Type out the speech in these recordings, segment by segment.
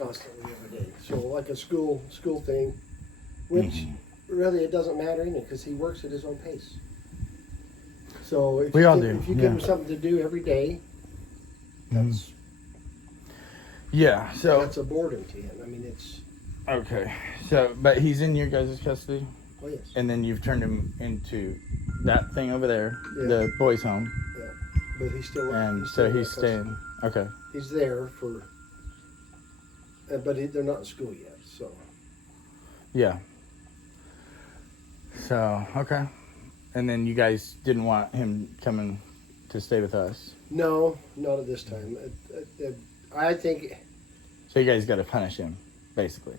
constantly every day. So like a school thing, which really it doesn't matter anyway because he works at his own pace. So if you give him something to do every day, that's that's a boredom to him. I mean, it's okay. So, but he's in your guys' custody. Oh yes. And then you've turned him into that thing over there, the boys' home. Yeah, but he's still. And so he's staying. Okay. He's there for, but they're not in school yet, so. Yeah. So okay, and then you guys didn't want him coming to stay with us. No, not at this time. I think. So you guys got to punish him, basically.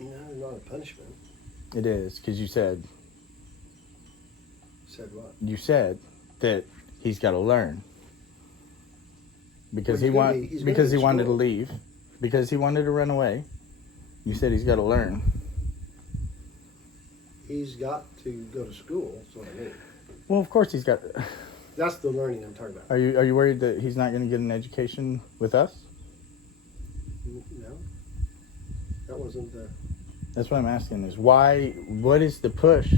No, not a punishment. It is, because you said. Said what? You said that he's got to learn. Because he wanted to leave. Because he wanted to run away. You said he's got to learn. He's got to go to school, that's what I mean. Well, of course he's got. That's the learning I'm talking about. Are you worried that he's not going to get an education with us? No. That wasn't the. That's what I'm asking is why, what is the push?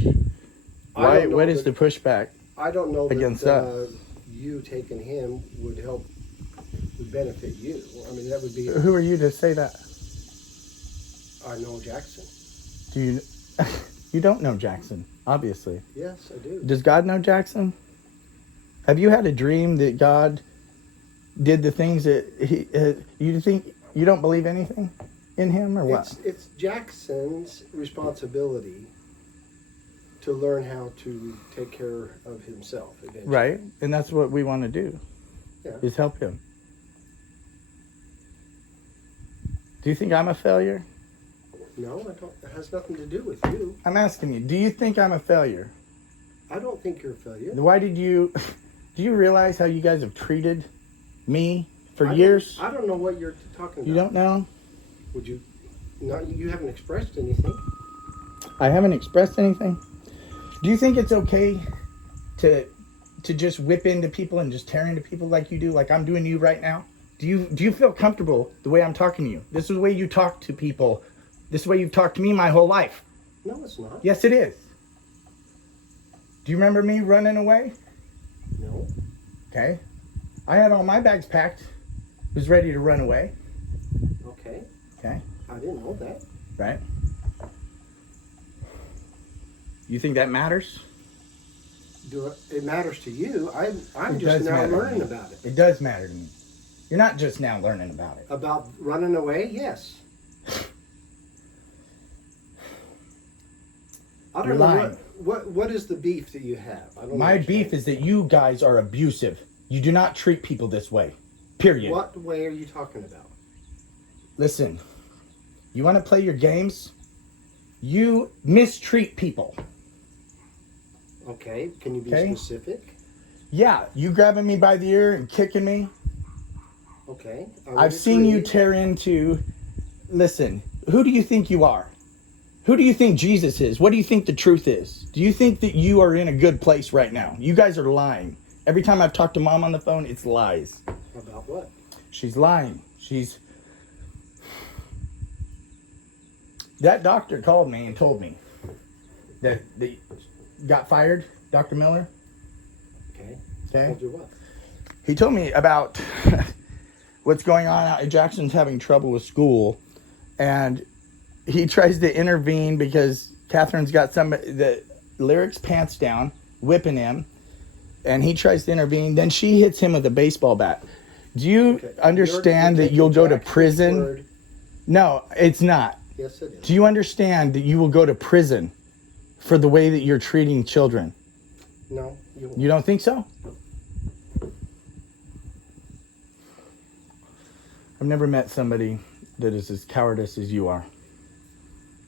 What is the pushback? I don't know against that us? You taking him would benefit you. I mean, that would be. Who are you to say that? I know Jackson. Do you? You don't know Jackson, obviously. Yes, I do. Does God know Jackson? Have you had a dream that God did the things that he? You think you don't believe anything in him, or what? It's Jackson's responsibility to learn how to take care of himself eventually. Right, and that's what we want to do. Yeah. Is help him. Do you think I'm a failure? No, I don't. It has nothing to do with you. I'm asking you. Do you think I'm a failure? I don't think you're a failure. Why did you? Do you realize how you guys have treated me for years? I don't know what you're talking about. You don't know? Would you? No, you haven't expressed anything. I haven't expressed anything. Do you think it's okay to just whip into people and just tear into people like you do, like I'm doing you right now? Do you feel comfortable the way I'm talking to you? This is the way you talk to people. This is the way you've talked to me my whole life. No, it's not. Yes, it is. Do you remember me running away? No. Okay. I had all my bags packed. Was ready to run away. Okay. Okay. I didn't know that. Right. You think that matters? It matters to you. I'm just now learning about it. It does matter to me. You're not just now learning about it. About running away? Yes. I don't know what is the beef that you have? I don't My beef is that you guys are abusive. You do not treat people this way. Period. What way are you talking about? Listen, you want to play your games? You mistreat people. Okay, can you be specific? Yeah, you grabbing me by the ear and kicking me. Okay. I've seen you tear into... Listen, who do you think you are? Who do you think Jesus is? What do you think the truth is? Do you think that you are in a good place right now? You guys are lying. Every time I've talked to Mom on the phone, it's lies. About what? She's lying. That doctor called me and told me that they got fired, Dr. Miller. Okay. Okay. Told you what? He told me about what's going on out. Jackson's having trouble with school, and he tries to intervene because Catherine's got the Lyric's pants down, whipping him, and he tries to intervene. Then she hits him with a baseball bat. Do you understand that you'll go to prison? Word. No, it's not. Yes, it is. Do you understand that you will go to prison for the way that you're treating children? No. You don't think so? I've never met somebody that is as cowardice as you are.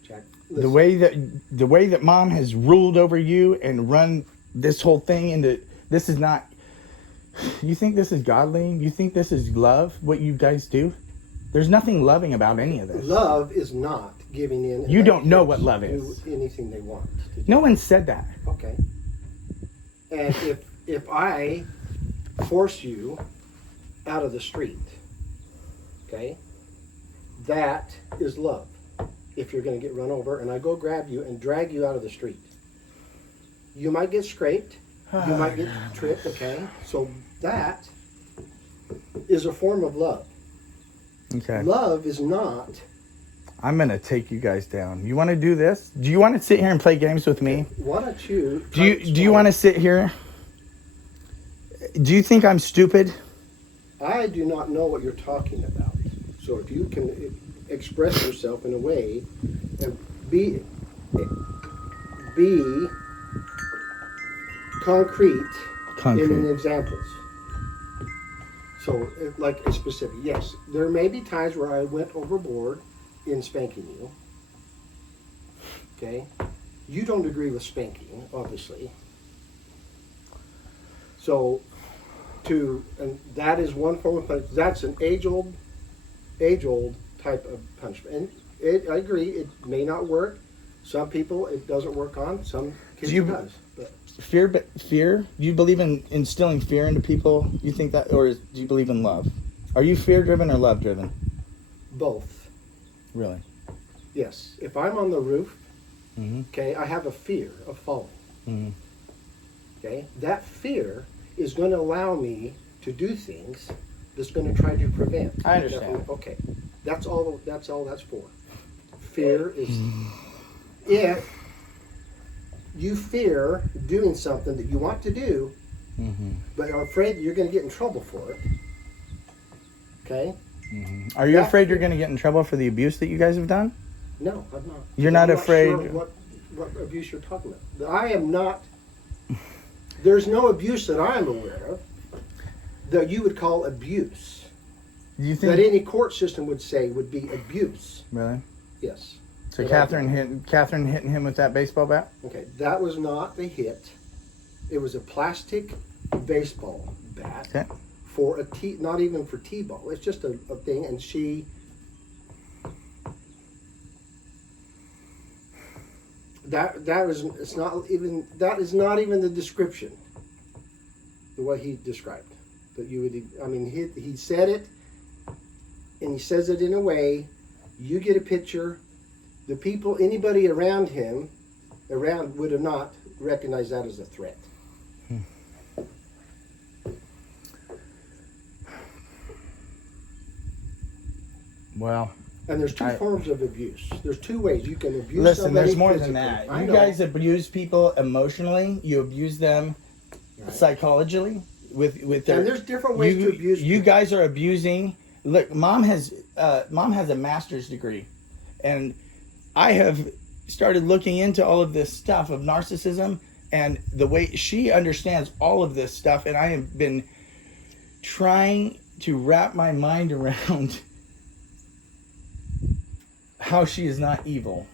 Jack, the way that Mom has ruled over you and run this whole thing into this is not. You think this is godly? You think this is love? What you guys do? There's nothing loving about any of this. Love is not giving in. You don't know what love is. Do anything they want. No one said that. Okay. And if I force you out of the street, okay, That is love. If you're going to get run over and I go grab you and drag you out of the street, you might get scraped, you might get tripped, okay? So that is a form of love. Okay. Love is not. I'm going to take you guys down. You want to do this? Do you want to sit here and play games with me? Why don't you? Do you want to sit here? Do you think I'm stupid? I do not know what you're talking about. So if you can express yourself in a way and be concrete in examples. So, like a specific, yes, there may be times where I went overboard in spanking you. Okay, you don't agree with spanking, obviously. So, and that is one form of punishment. That's an age-old type of punishment. And I agree, it may not work. Some people it doesn't work on. Some kids it does. But. Fear? Do you believe in instilling fear into people? You think that, or do you believe in love? Are you fear-driven or love-driven? Both. Really? Yes. If I'm on the roof, okay, I have a fear of falling. Mm-hmm. Okay, that fear is going to allow me to do things that's going to try to prevent. I understand. Okay, that's all that's for. Fear is if you fear doing something that you want to do, but are afraid that you're going to get in trouble for it. Okay. Are you afraid you're going to get in trouble for the abuse that you guys have done? No, I'm not. You're not afraid. Sure what abuse you're talking about? I am not. There's no abuse that I'm aware of that you would call abuse. Do you think that any court system would say would be abuse? Really? Yes. So Catherine hitting him with that baseball bat? Okay, that was not the hit. It was a plastic baseball bat for not even for t-ball. It's just a thing, and she. That is not even the description. The way he described that you would. I mean, he said it, and he says it in a way. You get a picture. The people, anybody around him, would have not recognized that as a threat. Well. And there's two forms of abuse. There's two ways you can abuse somebody. Listen, there's more physically. than that. You guys abuse people emotionally. You abuse them psychologically with their. And there's different ways to abuse. You guys are abusing. Look, mom has a master's degree, and I have started looking into all of this stuff of narcissism and the way she understands all of this stuff, and I have been trying to wrap my mind around how she is not evil.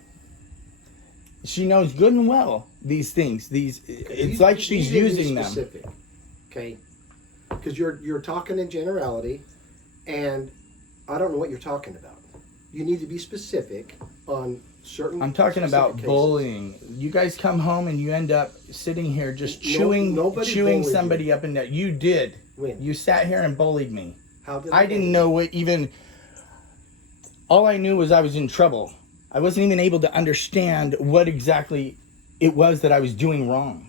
She knows good and well these things. It's like she's using them. Specific, okay? Because you're talking in generality, and I don't know what you're talking about. You need to be specific on certain. I'm talking about cases. Bullying. You guys come home and you end up sitting here just chewing somebody up and down. You did. When? You sat here and bullied me. How did I didn't know what even. All I knew was I was in trouble. I wasn't even able to understand what exactly it was that I was doing wrong.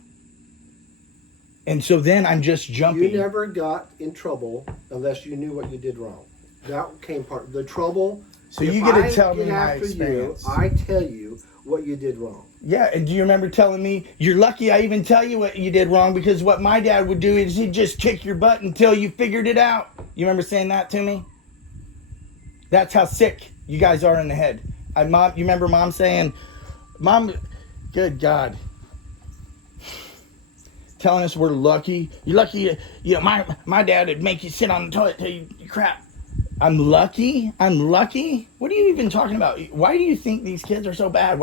And so then I'm just jumping. You never got in trouble unless you knew what you did wrong. That came part of the trouble. So you get to tell me my experience. I tell you what you did wrong. Yeah, and do you remember telling me, you're lucky I even tell you what you did wrong, because what my dad would do is he'd just kick your butt until you figured it out. You remember saying that to me? That's how sick you guys are in the head. You remember mom saying, good God, telling us we're lucky. You're lucky, my dad would make you sit on the toilet till you crap. I'm lucky? What are you even talking about? Why do you think these kids are so bad?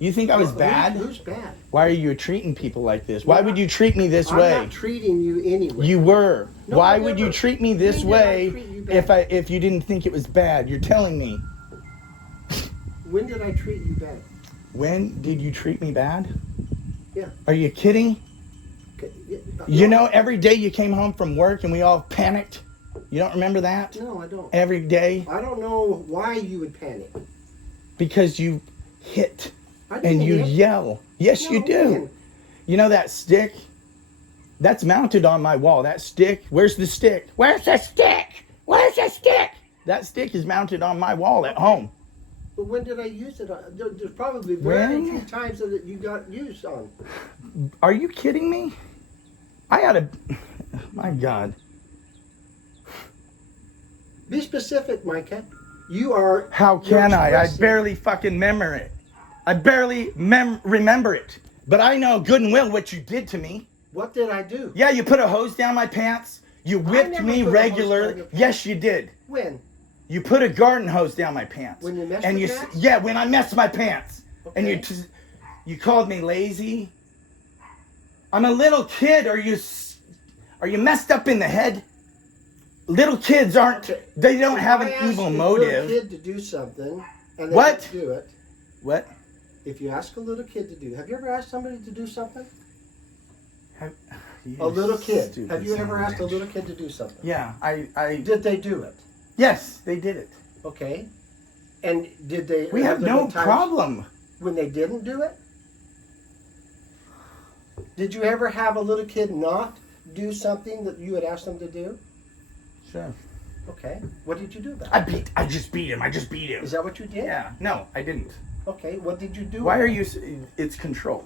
You think I was bad? Who's bad? Why are you treating people like this? Why would you treat me this way? I'm not treating you anyway. You were. No, why would you treat me this way if you didn't think it was bad? You're telling me. When did I treat you bad? When did you treat me bad? Yeah. Are you kidding? Okay. Yeah. You know, every day you came home from work and we all panicked. You don't remember that? No, I don't. Every day? I don't know why you would panic. Because you hit I didn't and you hit. yell. Yes, No, you do. when? You know that stick? That's mounted on my wall. That stick, where's the stick? Where's the stick? Where's the stick? That stick is mounted on my wall at home. But when did I use it? There's probably very When? few times that you got used on. Are you kidding me? I gotta, my God. Be specific, Micah. You are. How can I? I expressing- barely fucking remember it. I barely remember it. But I know good and well what you did to me. What did I do? Yeah, you put a hose down my pants. You whipped never me put a hose down regularly. your pants. Yes, you did. When? You put a garden hose down my pants. When you messed and your you, pants? Yeah, when I messed my pants. And Okay. you called me lazy. I'm a little kid. Are you messed up in the head? Little kids aren't. Okay. They don't have If I an ask evil a motive. little kid to do something, and they What? don't do it. What? If you ask a little kid to do, have you ever asked somebody to do something? You A little kid. stupid Have you son ever of a asked a bitch. little kid to do something? Yeah, I. Did they do it? Yes, they did it. Okay. And did they? We have there no been times problem. when they didn't do it. Did you ever have a little kid not do something that you had asked them to do? Sure. Okay. What did you do about it? I just beat him. Is that what you did? Yeah. No, I didn't. Okay. What did you do? Why about are it? you? It's control.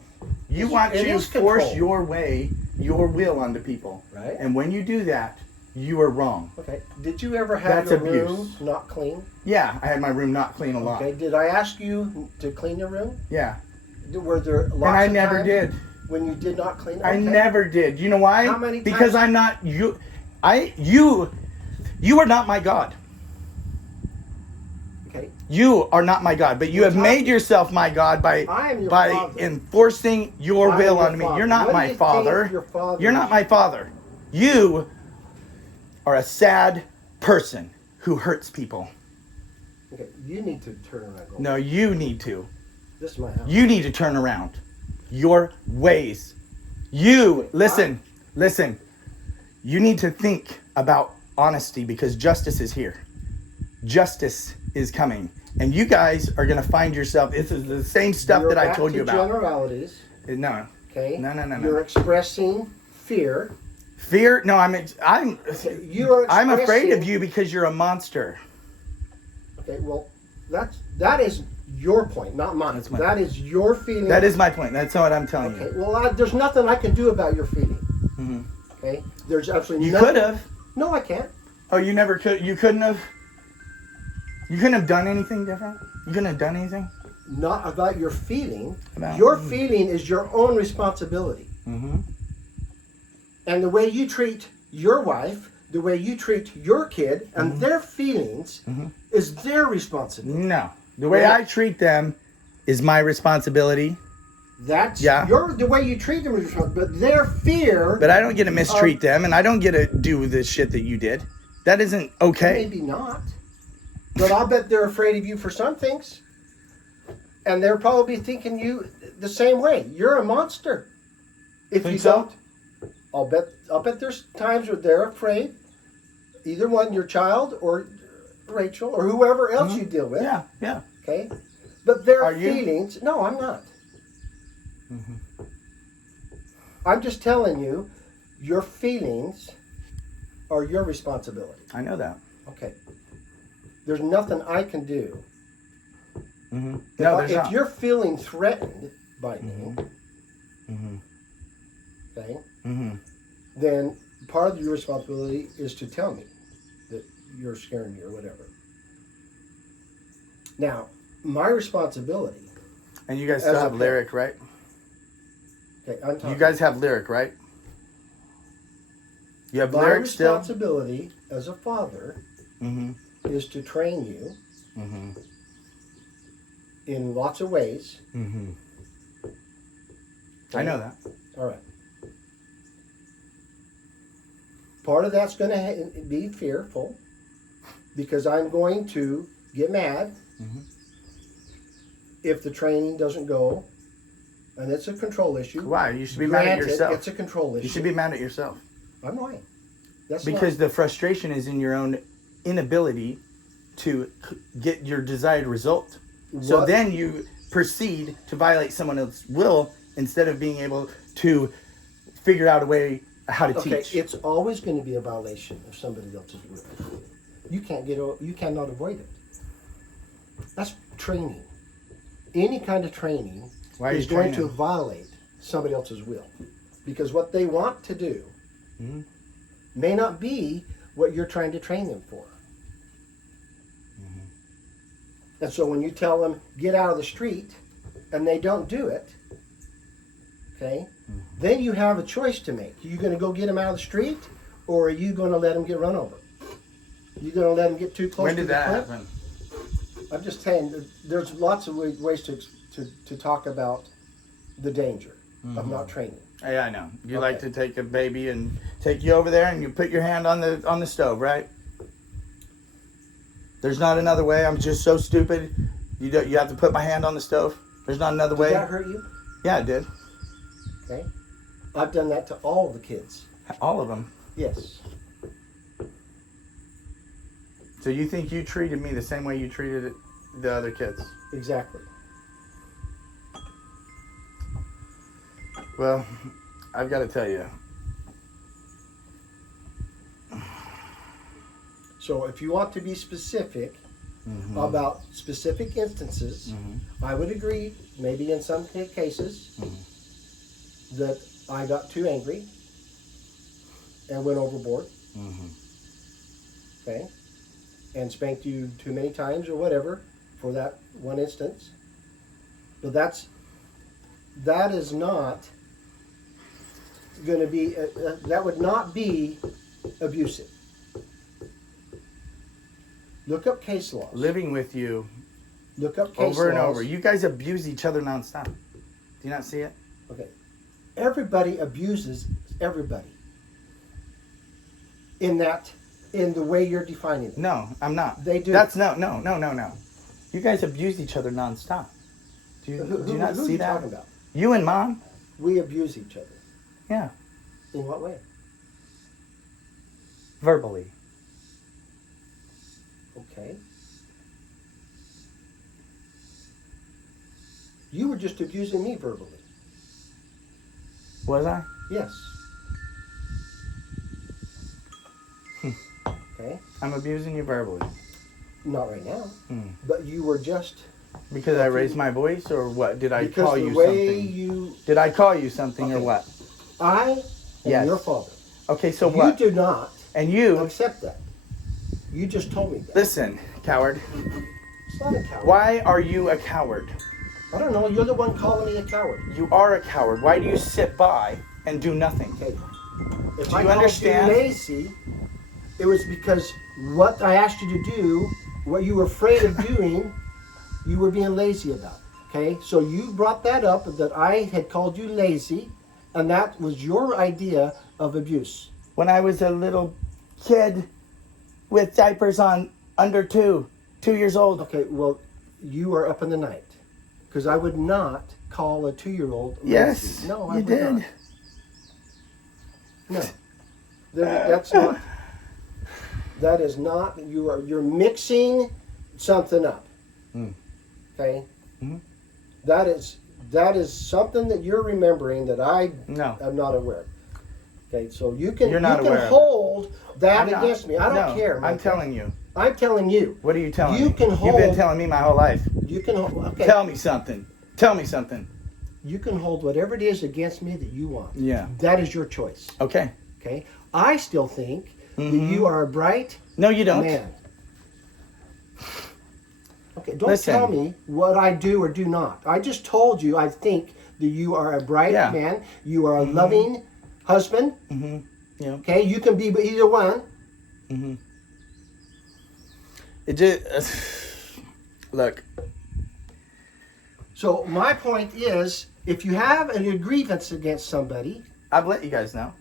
You It's- want it to is force control. your way, your will onto people. Right. And when you do that, you are wrong. Okay. Did you ever have That's your abuse. room not clean? Yeah, I had my room not clean a lot. Okay. Did I ask you to clean your room? Yeah. Were there lots And I of never times did. when you did not clean? I Okay. never did. You know why? How many Because times- I'm not you. You are not my God. Okay. You are not my God, but you We're have made talking- yourself my God I am your by father. enforcing your I am will your on me. father. You're not What do my you think father. your father You're is? not my father. You are a sad person who hurts people. Okay. You need to turn around. And go. No, you need to. This is my house. You need to turn around your ways. You listen. You need to think about honesty because justice is here. Justice is coming. And you guys are going to find yourself. This is the same stuff You're that I back told to you about. Generalities. No. Okay. No. You're expressing fear. Fear? No, I'm You are. I'm afraid of expressing- you because you're a monster. Okay. Well, that is your point, not mine. That's my- That is your feeling. That is my point. That's what I'm telling Okay. you. Well, there's nothing I can do about your feeling. Mhm. Okay. There's absolutely You nothing. could have. No, I can't. Oh, you never could. You couldn't have. You couldn't have done anything different. You couldn't have done anything. Not about your feeling. About- Your feeling is your own responsibility. Mm-hmm. And the way you treat your wife, the way you treat your kid, and Mm-hmm. their feelings is their responsibility. No, the way Yeah. I treat them is my responsibility. That's Yeah. the way you treat them is responsible. But their fear, But I don't get to mistreat them, and I don't get to do the shit that you did. That isn't okay. maybe not. But I'll bet they're afraid of you for some things. And they're probably thinking you the same way. You're a monster. If Think you so? don't, I'll bet there's times where they're afraid. Either one, your child or Rachel or whoever else you deal with. Yeah. Okay? But their Are you? feelings, no, I'm not. I'm just telling you, your feelings are your responsibility. I know that. Okay. There's nothing I can do. Mm-hmm. No, there's If not. you're feeling threatened by me, okay, Mm-hmm. then part of your responsibility is to tell me that you're scaring me or whatever. Now, my responsibility, And you guys As still a have parent. lyric, right? okay, I'm You talking, guys have lyric, right? You have my lyric still. responsibility as a father Mm-hmm. is to train you Mm-hmm. in lots of ways. Mm-hmm. I know that. All right. Part of that's going to be fearful because I'm going to get mad Mhm. if the training doesn't go, and it's a control issue. Why? You should be mad at Granted, yourself. It's a control issue. You should be mad at yourself. I'm lying. because the frustration is in your own inability to get your desired result. So then you proceed to violate someone else's will instead of being able to figure out a way how to teach. It's always going to be a violation of somebody else's will. You cannot avoid it. That's training. Any kind of training is going to violate somebody else's will, because what they want to do may not be what you're trying to train them for. And so when you tell them, get out of the street, and they don't do it, okay, then you have a choice to make. Are you going to go get them out of the street, or are you going to let them get run over? You going to let them get too close to the cliff? When did that happen? I'm just saying, there's lots of ways to talk about the danger of not training. Yeah, I know. You like to take a baby and take you over there, and you put your hand on the stove, right? There's not another way. I'm just so stupid. You have to put my hand on the stove. There's not another way. Did that hurt you? Yeah, it did. Okay. I've done that to all the kids. All of them? Yes. So you think you treated me the same way you treated the other kids? Exactly. Well, I've got to tell you. So if you want to be specific about specific instances, I would agree, maybe in some cases, that I got too angry and went overboard. Okay? And spanked you too many times or whatever for that one instance. But that is not going to be, that would not be abusive. Look up case laws. Living with you. Look up case laws. Over and over. You guys abuse each other nonstop. Do you not see it? Okay. Everybody abuses everybody. In the way you're defining it. No, I'm not. They do. That's no. You guys abuse each other nonstop. Do you not see that? Who are you talking about? You and Mom. We abuse each other. Yeah. In what way? Verbally. Okay. You were just abusing me verbally. Was I? Yes. Okay. I'm abusing you verbally. Not right now. But you were just... Because I raised my voice, or what? Did I call you something? Did I call you something, or what? I am your father. Okay, so what? You do not accept that. You just told me that. Listen, coward. It's not a coward. Why are you a coward? I don't know. You're the one calling me a coward. You are a coward. Why do you sit by and do nothing? Okay. If do I you understand? Called you lazy, it was because what I asked you to do, what you were afraid of doing, you were being lazy about. Okay? So you brought that up, that I had called you lazy, and that was your idea of abuse. When I was a little kid with diapers on, under 2 years old. Okay, well, you are up in the night. Because I would not call a 2-year-old lazy. Yes, no, I you would did. not. No. That's not... That is not... You're mixing something up. Okay? That is something that you're remembering that I am not aware of. Okay, so you can hold that against me. I don't care. I'm telling you. I'm telling you. What are you telling me? You can hold. You've been telling me my whole life. You can hold. Okay. Tell me something. Tell me something. You can hold whatever it is against me that you want. Yeah. That is your choice. Okay. Okay. I still think that you are a bright No, you don't. man. Okay, don't tell me what I do or do not. I just told you I think that you are a bright man. You are a loving husband. Yeah. Okay, you can be either one. It just look. So my point is, if you have a grievance against somebody, I've let you guys know.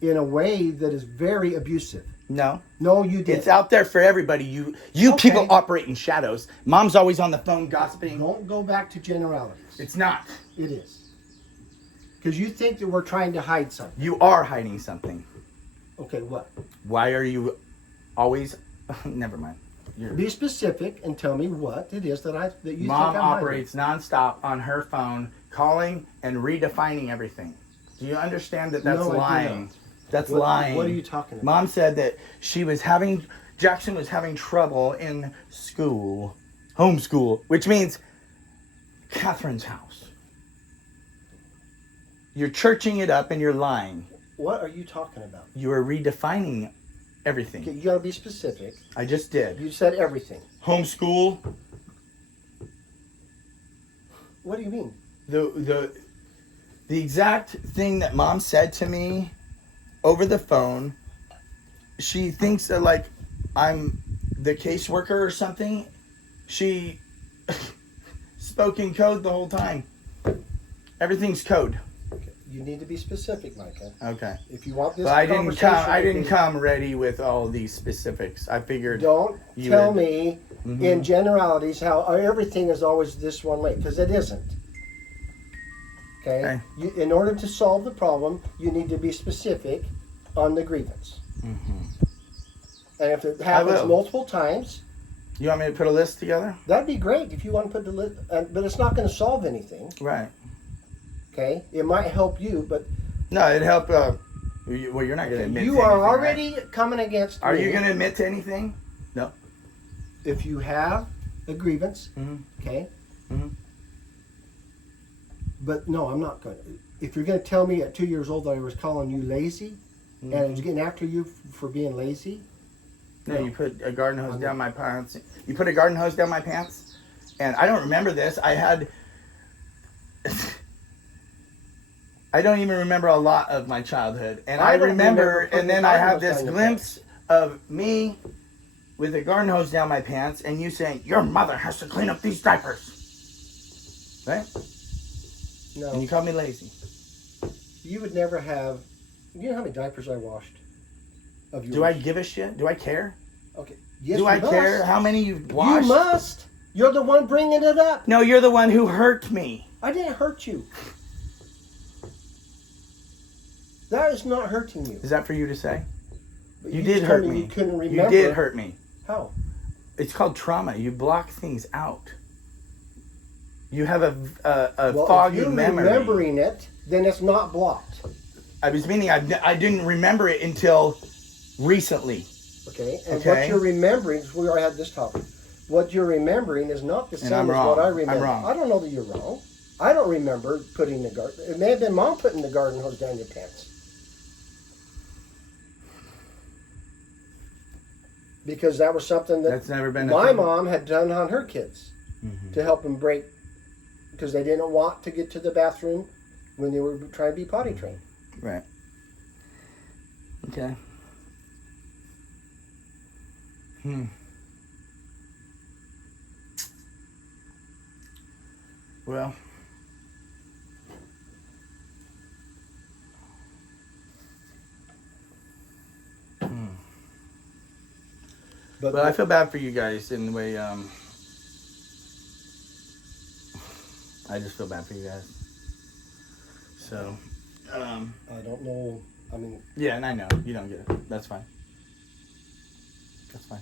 In a way that is very abusive. No, you did. It's out there for everybody. You people operate in shadows. Mom's always on the phone gossiping. Don't go back to generalities. It's not. It is. Because you think that we're trying to hide something. You are hiding something. Okay, what? Why are you always... Never mind. Be specific and tell me what it is that you Mom think I'm operates nonstop on her phone, calling and redefining everything. Do you understand that that's No, I do lying? not. That's What- lying. what are you talking about? Mom said that Jackson was having trouble in school, homeschool, which means Catherine's house. You're churching it up and you're lying. What are you talking about? You are redefining everything. Okay, you got to be specific. I just did. You said everything. Homeschool. What do you mean? The exact thing that Mom said to me over the phone, she thinks that like I'm the caseworker or something. She spoke in code the whole time. Everything's code. Okay. You need to be specific, Micah. Okay. If you want this But I conversation, didn't come ready with all these specifics. I figured Don't you tell would- me in generalities how everything is always this one way, because it isn't. Okay? In order to solve the problem, you need to be specific on the grievance. And if it happens will. multiple times, You want me to put a list together? that'd be great if you want to put the list. But it's not going to solve anything. Right. Okay? It might help you, but No, it'd help. Well, you're not going to admit. you to are anything, already coming against Right? Are me. you going to admit to anything? No. If you have a grievance, okay? But no, I'm not going to. If you're going to tell me at 2 years old that I was calling you lazy and I was getting after you for being lazy. No, you put a garden hose down my pants. You put a garden hose down my pants? And I don't remember this. I don't even remember a lot of my childhood. And I don't remember putting and then the I garden have hose this down your glimpse of me with a garden hose down my pants and you saying, your mother has to clean up these diapers. Right? No. And you call me lazy. You would never have. You know how many diapers I washed? Of yours? Do I give a shit? Do I care? Okay. Yes, Do I you must. care how many you've washed? You must. You're the one bringing it up. No, you're the one who hurt me. I didn't hurt you. That is not hurting you. Is that for you to say? But You just did told hurt me me. You couldn't You remember. did hurt me. How? It's called trauma. You block things out. You have a Well, foggy if you're memory. remembering it, then it's not blocked. I was meaning I didn't remember it until recently. Okay? And Okay. what you're remembering, we already had this topic. What you're remembering is not the And same I'm as wrong. what I I'm remember. wrong. I don't know that you're wrong. I don't remember putting the garden. It may have been Mom putting the garden hose down your pants. Because that was something that That's never been a my thing. mom had done on her kids to help them break, because they didn't want to get to the bathroom when they were trying to be potty trained. Right. Okay. Well. But Well, I feel bad for you guys in the way, I just feel bad for you guys. So, I don't know. I mean, yeah, and I know. You don't get it. That's fine. That's fine.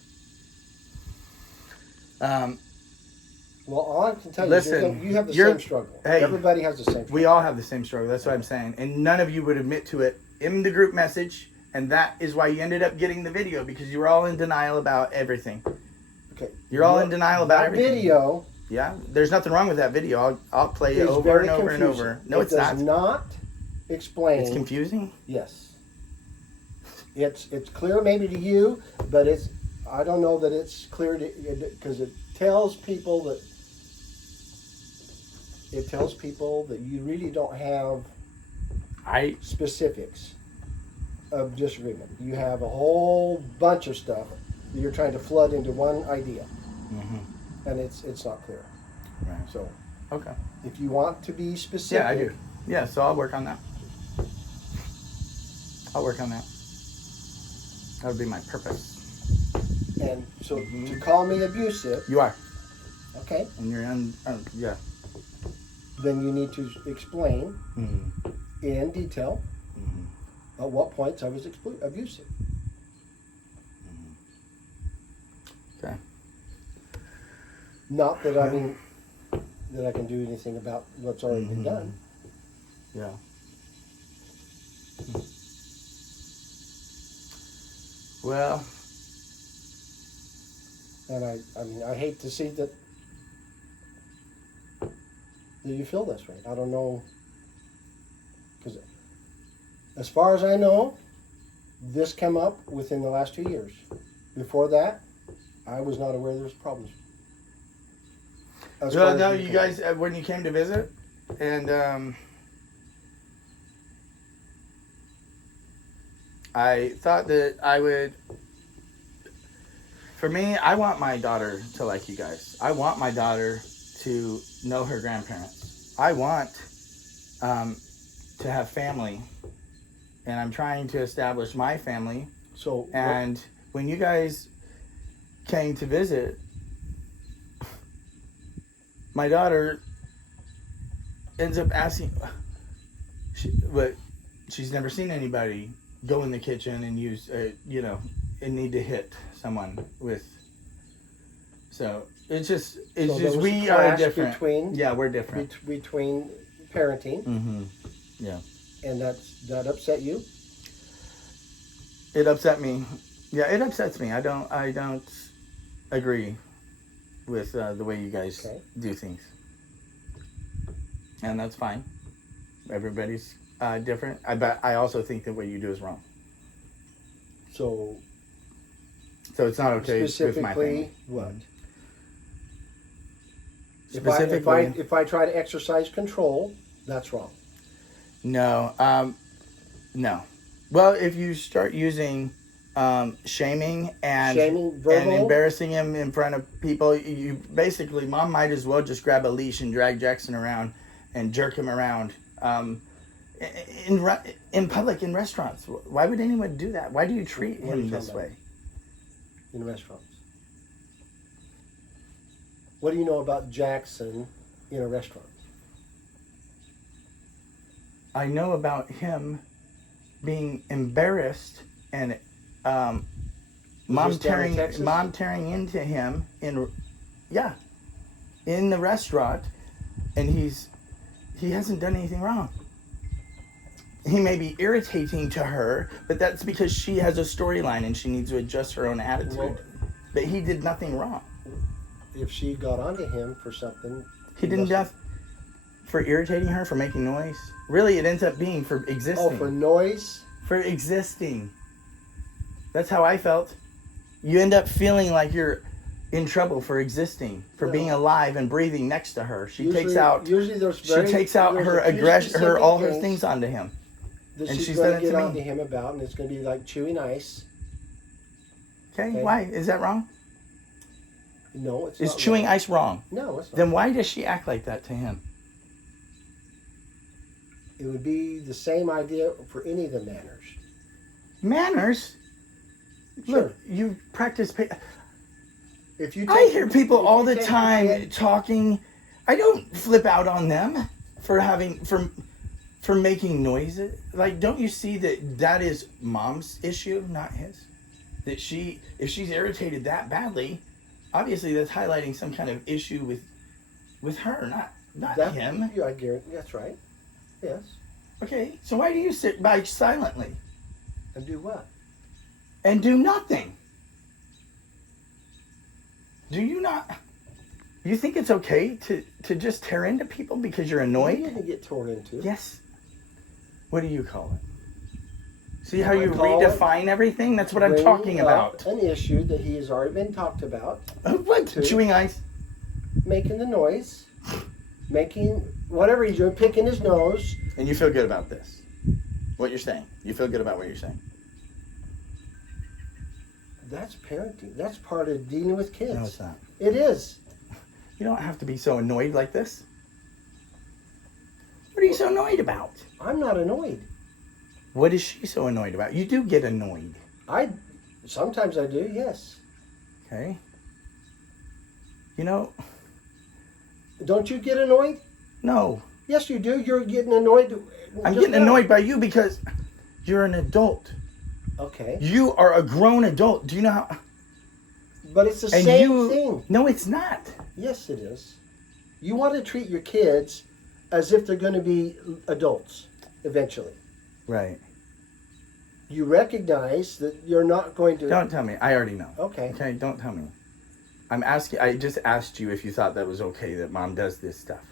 well, all I can tell you Listen, is you have the you're- same struggle. hey, Everybody has the same struggle. We all have the same struggle. That's what I'm saying. And none of you would admit to it in the group message. And that is why you ended up getting the video, because you were all in denial about everything. Okay. You're all in denial about that everything. video Yeah, there's nothing wrong with that video. I'll play it is over very and over confusing. and over. No, it it's does not. not explain. It's confusing. Yes. It's clear maybe to you, but I don't know that it's clear to, because it tells people that you really don't have specifics of disagreement. You have a whole bunch of stuff that you're trying to flood into one idea, and it's not clear. Right. So Okay. if you want to be specific, Yeah, I do. Yeah, so I'll work on that. I'll work on that. That would be my purpose. and so to call me abusive, You are. okay, And you're yeah. then you need to explain Mm-hmm. in detail at what points I was abusive. Okay. Not that I mean that I can do anything about what's already been done. Yeah. Well, and I mean, I hate to see that you feel this way. I don't know, because as far as I know, this came up within the last 2 years. Before that, I was not aware there was problems. No, you guys, when you came to visit, and I thought that I would. For me, I want my daughter to like you guys. I want my daughter to know her grandparents. I want to have family, and I'm trying to establish my family. So, and when you guys came to visit, my daughter ends up asking, but she's never seen anybody go in the kitchen and use, and need to hit someone with. So it's just we are different. We're different between parenting. Mm-hmm. Yeah. And that upset you? It upset me. Yeah, it upsets me. I don't agree with the way you guys do things, and that's fine. Everybody's different. But I also think that what you do is wrong. So it's not okay with my family. What? Specifically, if I try to exercise control, that's wrong. No, no. Well, if you start using shaming and embarrassing him in front of people, you basically, mom might as well just grab a leash and drag Jackson around and jerk him around in public, in restaurants. Why would anyone do that? Why do you treat him this way? In restaurants. What do you know about Jackson in a restaurant? I know about him being embarrassed and mom tearing into him in the restaurant, and he hasn't done anything wrong. He may be irritating to her, but that's because she has a storyline and she needs to adjust her own attitude. Well, but he did nothing wrong. If she got onto him for something, he didn't for irritating her, for making noise. Really, it ends up being for existing. Oh, for noise? For existing. That's how I felt. You end up feeling like you're in trouble for existing, for being alive and breathing next to her. She takes out her aggression, all her things onto him. And she's going to get onto him about, and it's going to be like chewing ice. Okay, why? Is that wrong? No, it's not. Is chewing ice wrong? No, it's not. Then why does she act like that to him? It would be the same idea for any of the manners. Manners? Sure. Look, you practice. I hear people all the time talking. I don't flip out on them for making noises. Like, don't you see that is mom's issue, not his? That if she's irritated that badly, obviously that's highlighting some kind of issue with her, not him. Yeah, I guarantee that's right. Yes. Okay, so why do you sit by silently? And do what? And do nothing. Do you not? You think it's okay to just tear into people because you're annoyed? You didn't get torn into. Yes. What do you call it? See how you redefine everything? That's what I'm talking about. An issue that he has already been talked about. What? Chewing ice? Making the noise. Making whatever he's doing, picking his nose. And you feel good about this? What you're saying? You feel good about what you're saying? That's parenting. That's part of dealing with kids. No, it's not. It is. You don't have to be so annoyed like this. What are you so annoyed about? I'm not annoyed. What is she so annoyed about? You do get annoyed. Sometimes I do, yes. Okay. Don't you get annoyed? No. Yes, you do. You're getting annoyed. I'm getting annoyed by you because You're an adult. Okay. You are a grown adult. Do you know how? But it's the same thing. No, it's not. Yes, it is. You want to treat your kids as if they're going to be adults eventually. Right. You recognize that you're not going to... Don't tell me. I already know. Okay. Okay, don't tell me. I'm asking. I just asked you if you thought that was okay that mom does this stuff.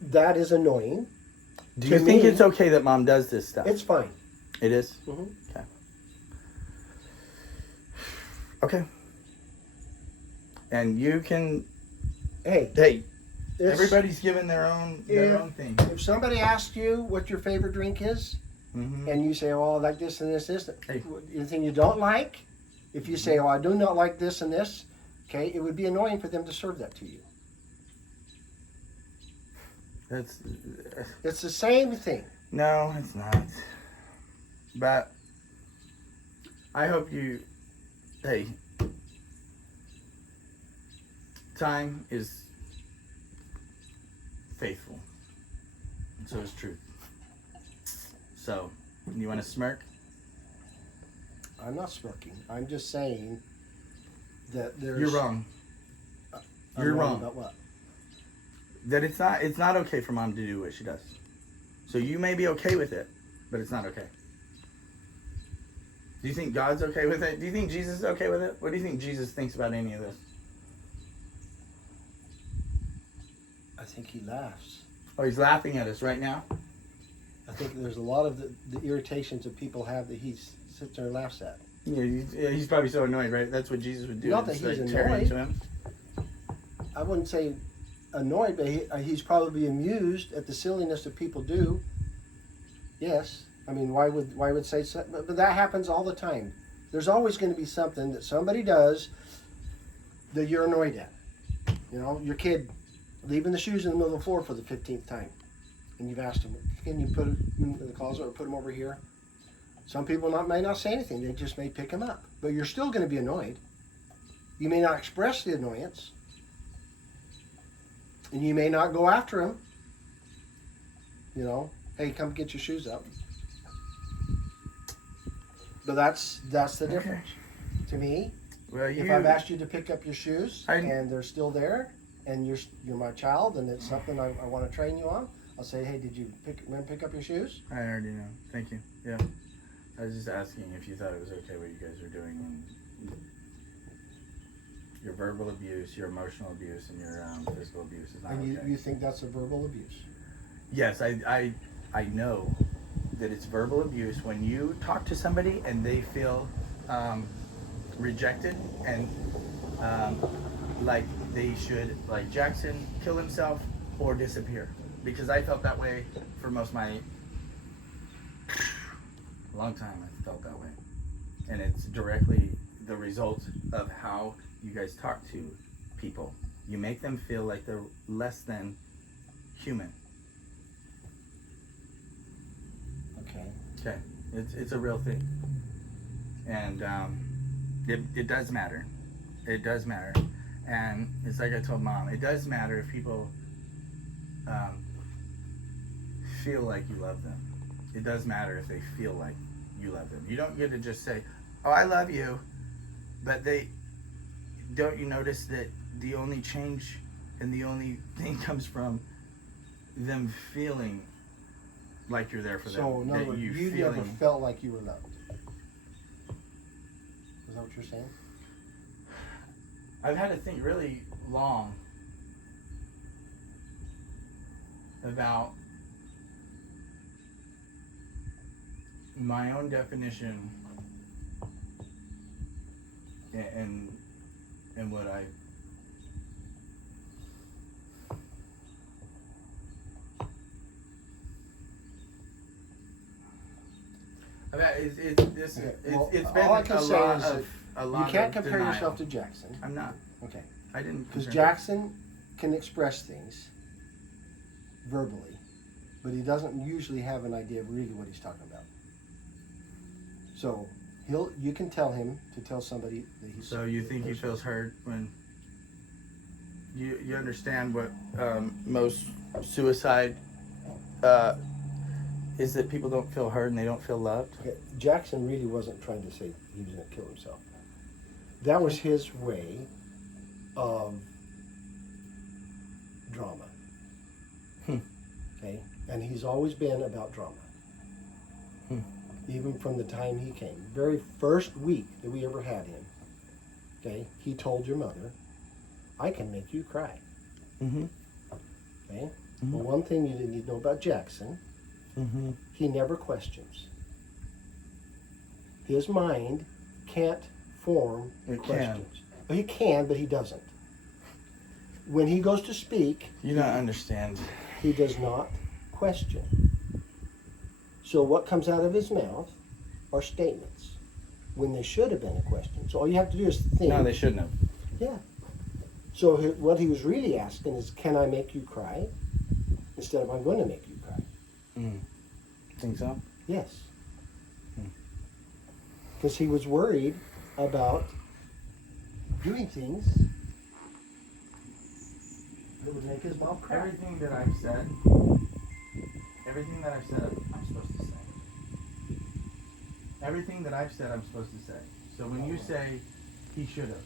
That is annoying. Do you think it's okay that mom does this stuff? It's fine. It is? Mm-hmm. Okay. Okay. And you can... Hey. Everybody's given their own thing. If somebody asks you what your favorite drink is, and you say, "Oh, I like this and this," anything you don't like, if you say, "Oh, I do not like this and this," okay, it would be annoying for them to serve that to you. It's the same thing. No, it's not. But I hope you... Hey. Time is faithful. And so is truth. So, you want to smirk? I'm not smirking. I'm just saying that there's... You're wrong. You're wrong. About what? That it's not okay for mom to do what she does. So you may be okay with it, but it's not okay. Do you think God's okay with it? Do you think Jesus is okay with it? What do you think Jesus thinks about any of this? I think he laughs. Oh, he's laughing at us right now? I think there's a lot of the irritations that people have that he sits there and laughs at. Yeah, he's probably so annoyed, right? That's what Jesus would do. Not that he's annoyed. I wouldn't say annoyed, but he's probably amused at the silliness that people do. Yes. I mean, why would say so? But that happens all the time. There's always going to be something that somebody does that you're annoyed at. You know, your kid leaving the shoes in the middle of the floor for the 15th time. And you've asked them, can you put them in the closet or put them over here? Some people may not say anything. They just may pick them up. But you're still going to be annoyed. You may not express the annoyance. And you may not go after them. You know, hey, come get your shoes up. But that's the difference. To me, if I've asked you to pick up your shoes and they're still there, and you're my child, and it's something I want to train you on, I'll say, hey, did you pick up your shoes? I already know. Thank you. Yeah. I was just asking if you thought it was okay what you guys are doing. And your verbal abuse, your emotional abuse, and your physical abuse is not okay. And you think that's a verbal abuse? Yes, I know that it's verbal abuse when you talk to somebody and they feel rejected and like they should, like Jackson, kill himself or disappear. Because I felt that way for most of my long time. I felt that way. And it's directly the result of how you guys talk to people. You make them feel like they're less than human. Okay. It's a real thing. And it does matter. It does matter. And it's like I told Mom, it does matter if people feel like you love them. It does matter if they feel like you love them. You don't get to just say, oh, I love you. But don't you notice that the only change and the only thing comes from them feeling like you're there for them. So in other words, you never felt like you were loved. Is that what you're saying? I've had to think really long about my own definition and what I it's been all I can say is a lot you can't of compare denial. yourself to Jackson. I'm not. Okay. I didn't. Because Jackson can express things verbally, but he doesn't usually have an idea of really what he's talking about. So you can tell him to tell somebody that he's. So you think he feels hurt when you understand what most suicide is that people don't feel heard and they don't feel loved. Okay, Jackson really wasn't trying to say he was going to kill himself. That was his way of drama. Okay? And he's always been about drama. Even from the time he came. Very first week that we ever had him, okay, he told your mother, I can make you cry. Okay? Well, one thing you need to know about Jackson, he never questions. His mind can't form questions. Well, he can, but he doesn't. When he goes to speak, you don't understand. He does not question. So what comes out of his mouth are statements when they should have been a question. So all you have to do is think. No, they shouldn't have. Yeah. So what he was really asking is, can I make you cry? Instead of, I'm going to make you cry. Think so? Yes. Because he was worried about doing things that would make his mom cry. Everything that I've said, I'm supposed to say. Everything that I've said, I'm supposed to say. So when you say, he should have,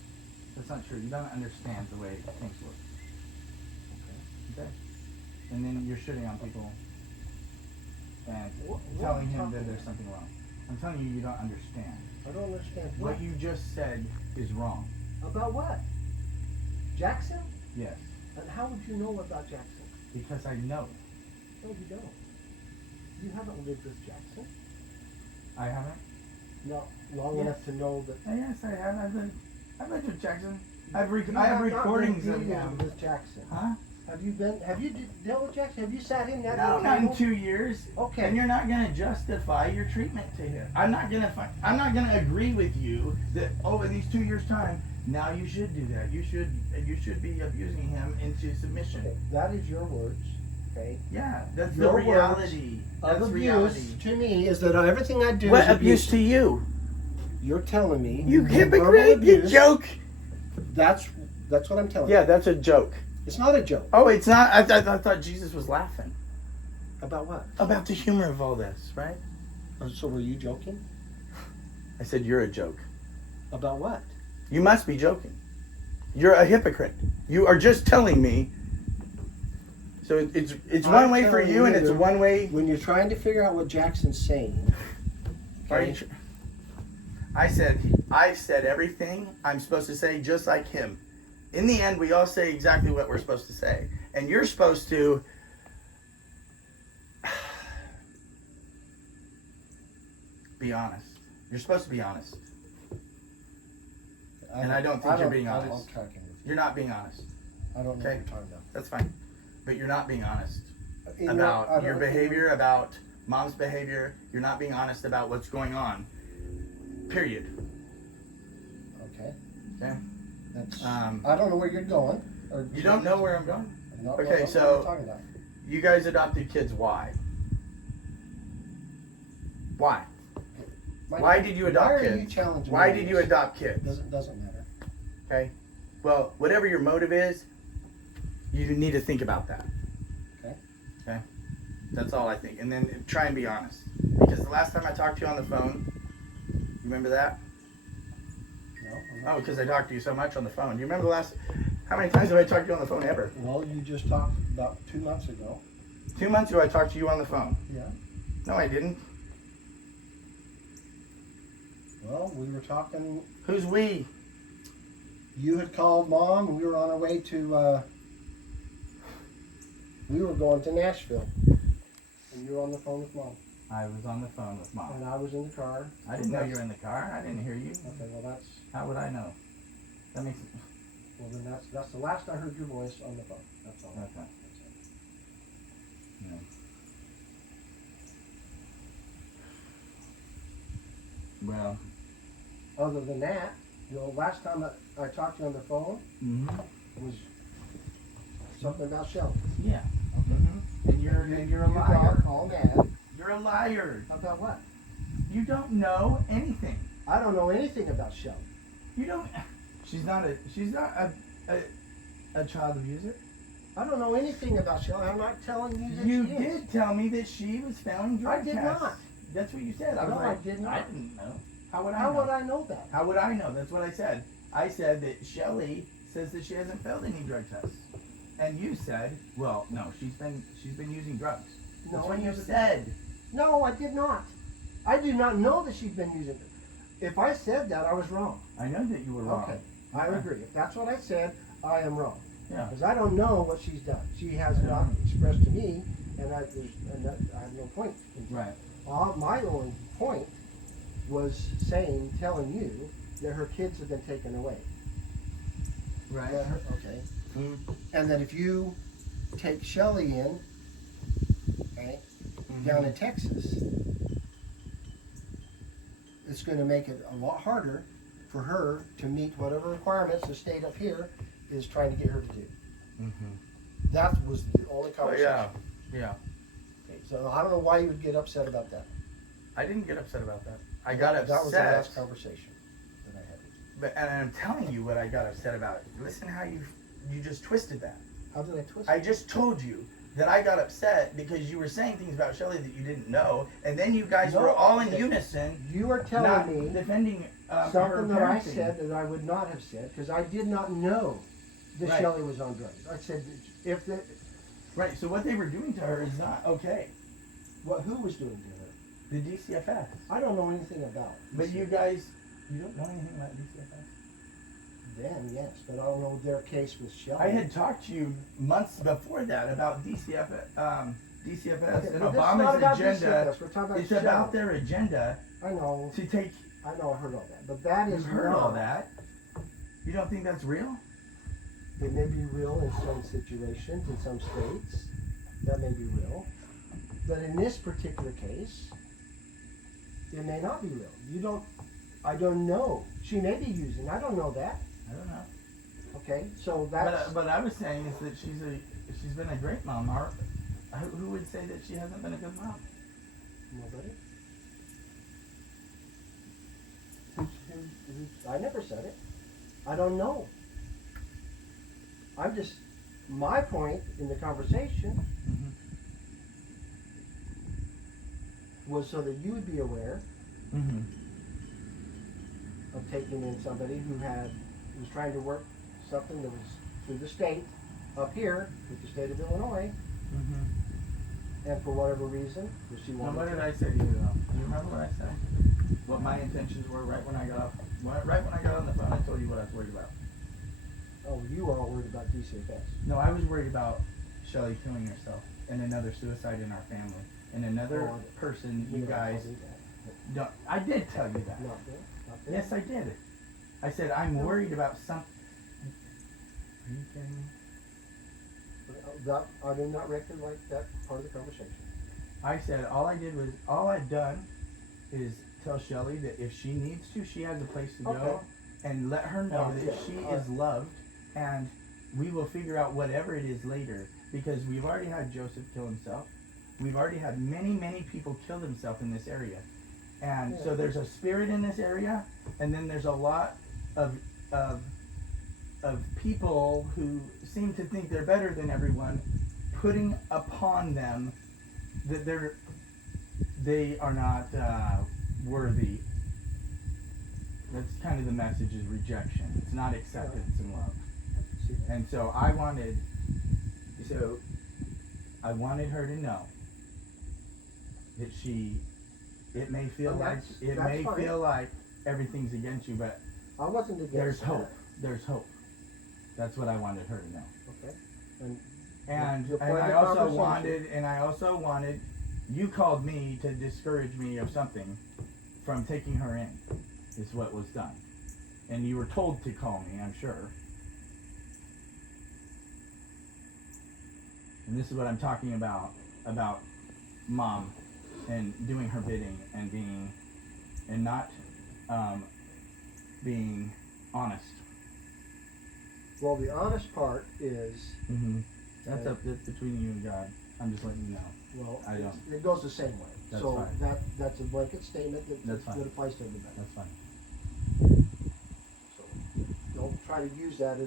that's not true. You don't understand the way things work. Okay? And then you're shitting on people and telling him that there's something wrong. I'm telling you, you don't understand. I don't understand. What you just said is wrong. About what? Jackson? Yes. And how would you know about Jackson? Because I know. No, you don't. You haven't lived with Jackson. I haven't? No, long enough to know that. Yes, I have. I've lived with Jackson. I have recordings of him. With Jackson. Huh? Have you dealt with Jackson? Have you sat him down? No, not in 2 years. Okay. And you're not going to justify your treatment to him. I'm not going to agree with you that in these 2 years' time, now you should do that. You should be abusing him into submission. Okay. That is your words. Okay. Yeah, that's your the reality. That's abuse reality. To me is that everything I do what is abuse to you? You're telling me. You hypocrite, you joke. That's what I'm telling you. Yeah, that's a joke. It's not a joke. Oh, it's not. I thought Jesus was laughing. About what? About the humor of all this, right? So were you joking? I said you're a joke. About what? You must be joking. You're a hypocrite. You are just telling me. So it's one way for you, and it's one way. When you're trying to figure out what Jackson's saying. Okay? I said everything I'm supposed to say, just like him. In the end, we all say exactly what we're supposed to say. And you're supposed to be honest. You're supposed to be honest. And I don't think you're being honest. You're not being honest. I don't know what you're talking about. That's fine. But you're not being honest about your behavior, about mom's behavior. You're not being honest about what's going on. Period. Okay. Okay? I don't know where you're going. You don't know where I'm going? Okay, so you guys adopted kids. Why? Why? Why did you adopt kids? Why did you adopt kids? Doesn't matter. Okay? Well, whatever your motive is, you need to think about that. Okay. Okay? That's all I think. And then try and be honest. Because the last time I talked to you on the phone, you remember that? No. Oh, because I talked to you so much on the phone. Do you remember how many times have I talked to you on the phone ever? Well, you just talked about 2 months ago. 2 months ago I talked to you on the phone. Yeah. No, I didn't. Well, we were talking. Who's we? You had called Mom, and we were on our way to, we were going to Nashville. And you were on the phone with Mom. I was on the phone with Mom. And I was in the car. I didn't know you were in the car. I didn't hear you. Okay, well that's... How would I know? That makes... Well then that's the last I heard your voice on the phone. That's all. Okay. That's it. Yeah. Well... Other than that, last time I talked to you on the phone was something about Shelby. Yeah. And you're a liar. You got all mad. You're a liar. About what? You don't know anything. I don't know anything about Shelby. You don't. She's not a child abuser. I don't know anything about Shelley. I'm not telling you that You she is. did tell me that she was failing drug I did tests. not. That's what you said. I was No, like, I did not. I didn't know. How would I How know? would I know that? How would I know? That's what I said. I said that Shelley says that she hasn't failed any drug tests. And you said, well, no, she's been using drugs. That's No, what I you never said. No, I did not. I do not know that she's been using it. If I said that, I was wrong. I know that you were wrong. Okay, I agree. If that's what I said, I am wrong. Yeah. Because I don't know what she's done. She has not expressed to me, and I have no point. Right. My only point was telling you that her kids have been taken away. Right. Okay. And that if you take Shelley in, okay, down in Texas, it's going to make it a lot harder for her to meet whatever requirements the state up here is trying to get her to do. That was the only conversation. Yeah. Okay, so I don't know why you would get upset about that. I didn't get upset about that. I got upset. That was the last conversation that I had. But and I'm telling you what I got upset about. Listen how you just twisted that. How did I twist I it? just told you that I got upset because you were saying things about Shelley that you didn't know, and then you guys No, were all in okay. unison. You are not telling me defending her something that I parenting. said that I would not have said because I did not know that Right. Shelley was on drugs. I said if the Right. So what they were doing to her is not okay. who was doing to her? The DCFS. I don't know anything about it. But you guys, you don't know anything about DCFS. Then yes, but I don't know their case with Shelley. I had talked to you months before that about DCFS Okay, and but this is not Obama's about agenda. DCFS. We're talking about It's Shelley. about their agenda I know. to take. I know. I heard all that, but that is You've heard not, all that. You don't think that's real? It may be real in some situations, in some states. That may be real, but in this particular case, it may not be real. You don't. I don't know. She may be using. I don't know that. I don't know. Okay, so that's. But I was saying is that she's been a great mom. Who would say that she hasn't been a good mom? Nobody. I never said it. I don't know. I'm just. My point in the conversation was so that you would be aware of taking in somebody who was trying to work something that was through the state up here with the state of Illinois, and for whatever reason, was she Now, wanted. what did I say to you though? Do you remember what I said? What my intentions were right when I got on the phone. I told you what I was worried about. Oh, you were all worried about DCFS. No, I was worried about Shelley killing herself and another suicide in our family and another person. You guys don't. I did tell you that. Not there. Not there. Yes, I did. I said I'm worried about some. Are you kidding me? I did not reckon like that part of the conversation. I said all I've done is tell Shelley that if she needs to, she has a place to go, and let her know that she is loved, and we will figure out whatever it is later, because we've already had Joseph kill himself. We've already had many people kill themselves in this area. And so there's a spirit in this area, and then there's a lot of people who seem to think they're better than everyone, putting upon them that they are not worthy. That's kind of the message, is rejection. It's not acceptance and love. And so I wanted her to know that it may feel like everything's against you, but I wasn't against there's that. hope. There's hope. That's what I wanted her to know. Okay. And the I also wanted you called me to discourage me of something from taking her in, is what was done. And you were told to call me, I'm sure. And this is what I'm talking about mom and doing her bidding and not being honest. Well, the honest part is. That's between you and God. I'm just letting you know. Well, I don't. It goes the same way. That's so fine. that's a blanket statement that applies to everybody. That's fine. So don't try to use that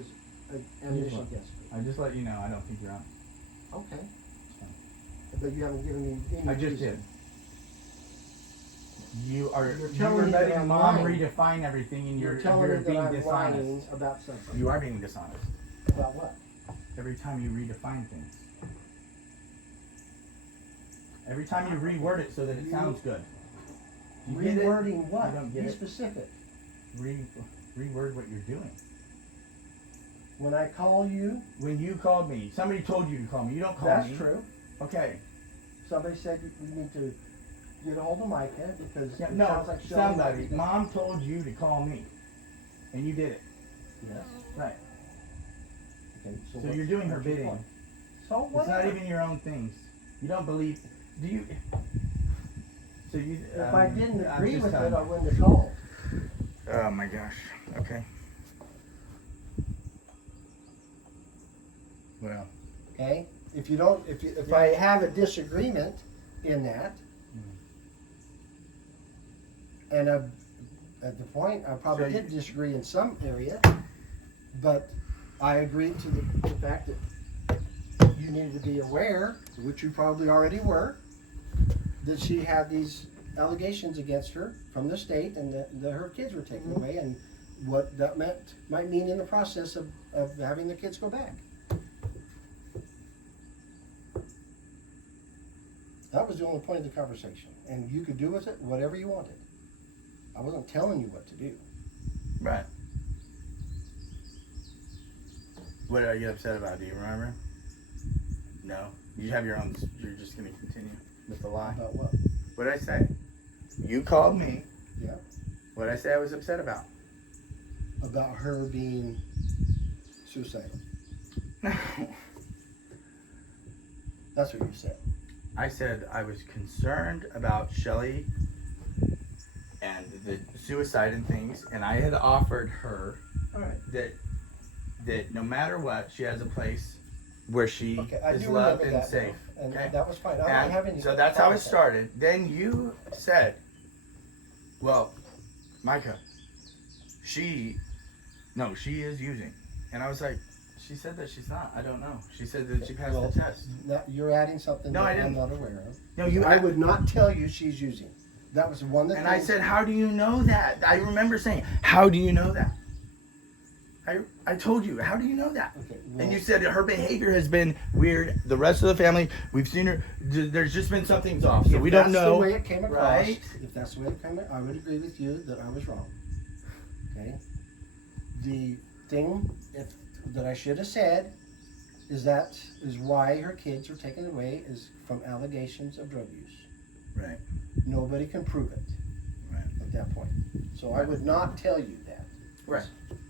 ammunition against me. I just let you know I don't think you're on. Okay. It's fine. But you haven't given me any I just reason. did. You are You're you telling were me that letting I'm mom lying. redefine everything, and You're telling me that being I'm dishonest. lying about something. You are being dishonest About what? every time you redefine things. Every time you reword it so that it sounds good. You get it? Rewording what? You don't get Be it? specific. Reword what you're doing. When I call you, When you called me, somebody told you to call me. You don't call that's me. true. Okay. Somebody said you need to get a hold of Micah because Yeah, it no, sounds like Shelly somebody. might be- Mom told you to call me, and you did it. Yes. Right. Okay, So what- you're doing her what's your bidding. point? So It's not whatever. even your own things. You don't believe. Do you? So you. If I didn't I'm agree just with it, telling I you. wouldn't have called. Oh my gosh. Okay. Well. Okay? If I have a disagreement in that, and at the point, I probably So you- did disagree in some area, but I agreed to the fact that you needed to be aware, which you probably already were, that she had these allegations against her from the state and that her kids were taken away and what that might mean in the process of having the kids go back. That was the only point of the conversation, and you could do with it whatever you wanted. I wasn't telling you what to do. Right. What did I get upset about? Do you remember? No. You have your own. You're just gonna continue with the lie. About what? What did I say? You called me. Yeah. What did I say I was upset about? About her being suicidal. No. That's what you said. I said I was concerned about Shelly and the suicide and things, and I had offered her All right. that no matter what, she has a place where she Okay, I is do loved remember and that safe. now, and Okay? that was fine. I don't And have any. so that's how it problem with that. started. Then you said, well, Micah, she is using. And I was like, she said that she's not. I don't know. She said that she passed Well, the test. You're adding something No, that I didn't. I'm not aware of. No, you. I would not tell you she's using. That was one of the And I things- said, how do you know that? I remember saying, how do you know that? I told you, how do you know that? Okay, And well- you said her behavior has been weird. The rest of the family, we've seen her. There's just been something's off. So If we don't that's know. the way it came across, right? if that's the way it came, I would agree with you that I was wrong. Okay. The thing that I should have said is why her kids were taken away is from allegations of drug use. Right. Nobody can prove it Right. at that point. So I would not tell you that. Right.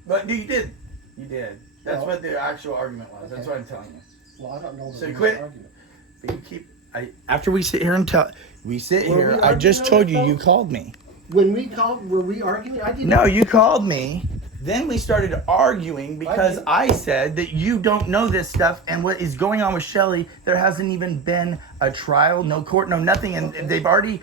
But you did. You did. That's Well, what the actual argument was. That's okay. what I'm telling you. Well, I don't know. that So there's quit. an argument. But you keep. After we sit here and we sit Were here. we I just arguing told on the you. You phone? called me. When we called, were we arguing? I didn't. No, you called me. Then we started arguing because didn't. I said that you don't know this stuff and what is going on with Shelly. There hasn't even been a trial, no court, no nothing, and Okay. they've already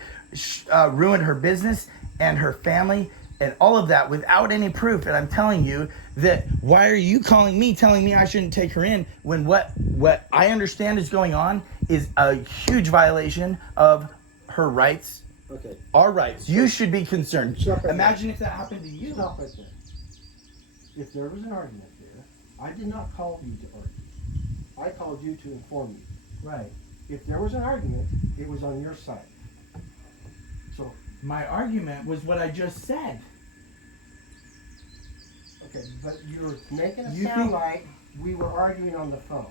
ruined her business and her family and all of that without any proof. And I'm telling you that why are you calling me, telling me I shouldn't take her in when what I understand is going on is a huge violation of her rights, Okay. our rights. You should be concerned. Stop right Imagine if that happened to you. Stop right there. If there was an argument here, I did not call you to argue. I called you to inform you. Right. If there was an argument, it was on your side. So, My argument was what I just said. okay, but you're making it You sound think- like we were arguing on the phone.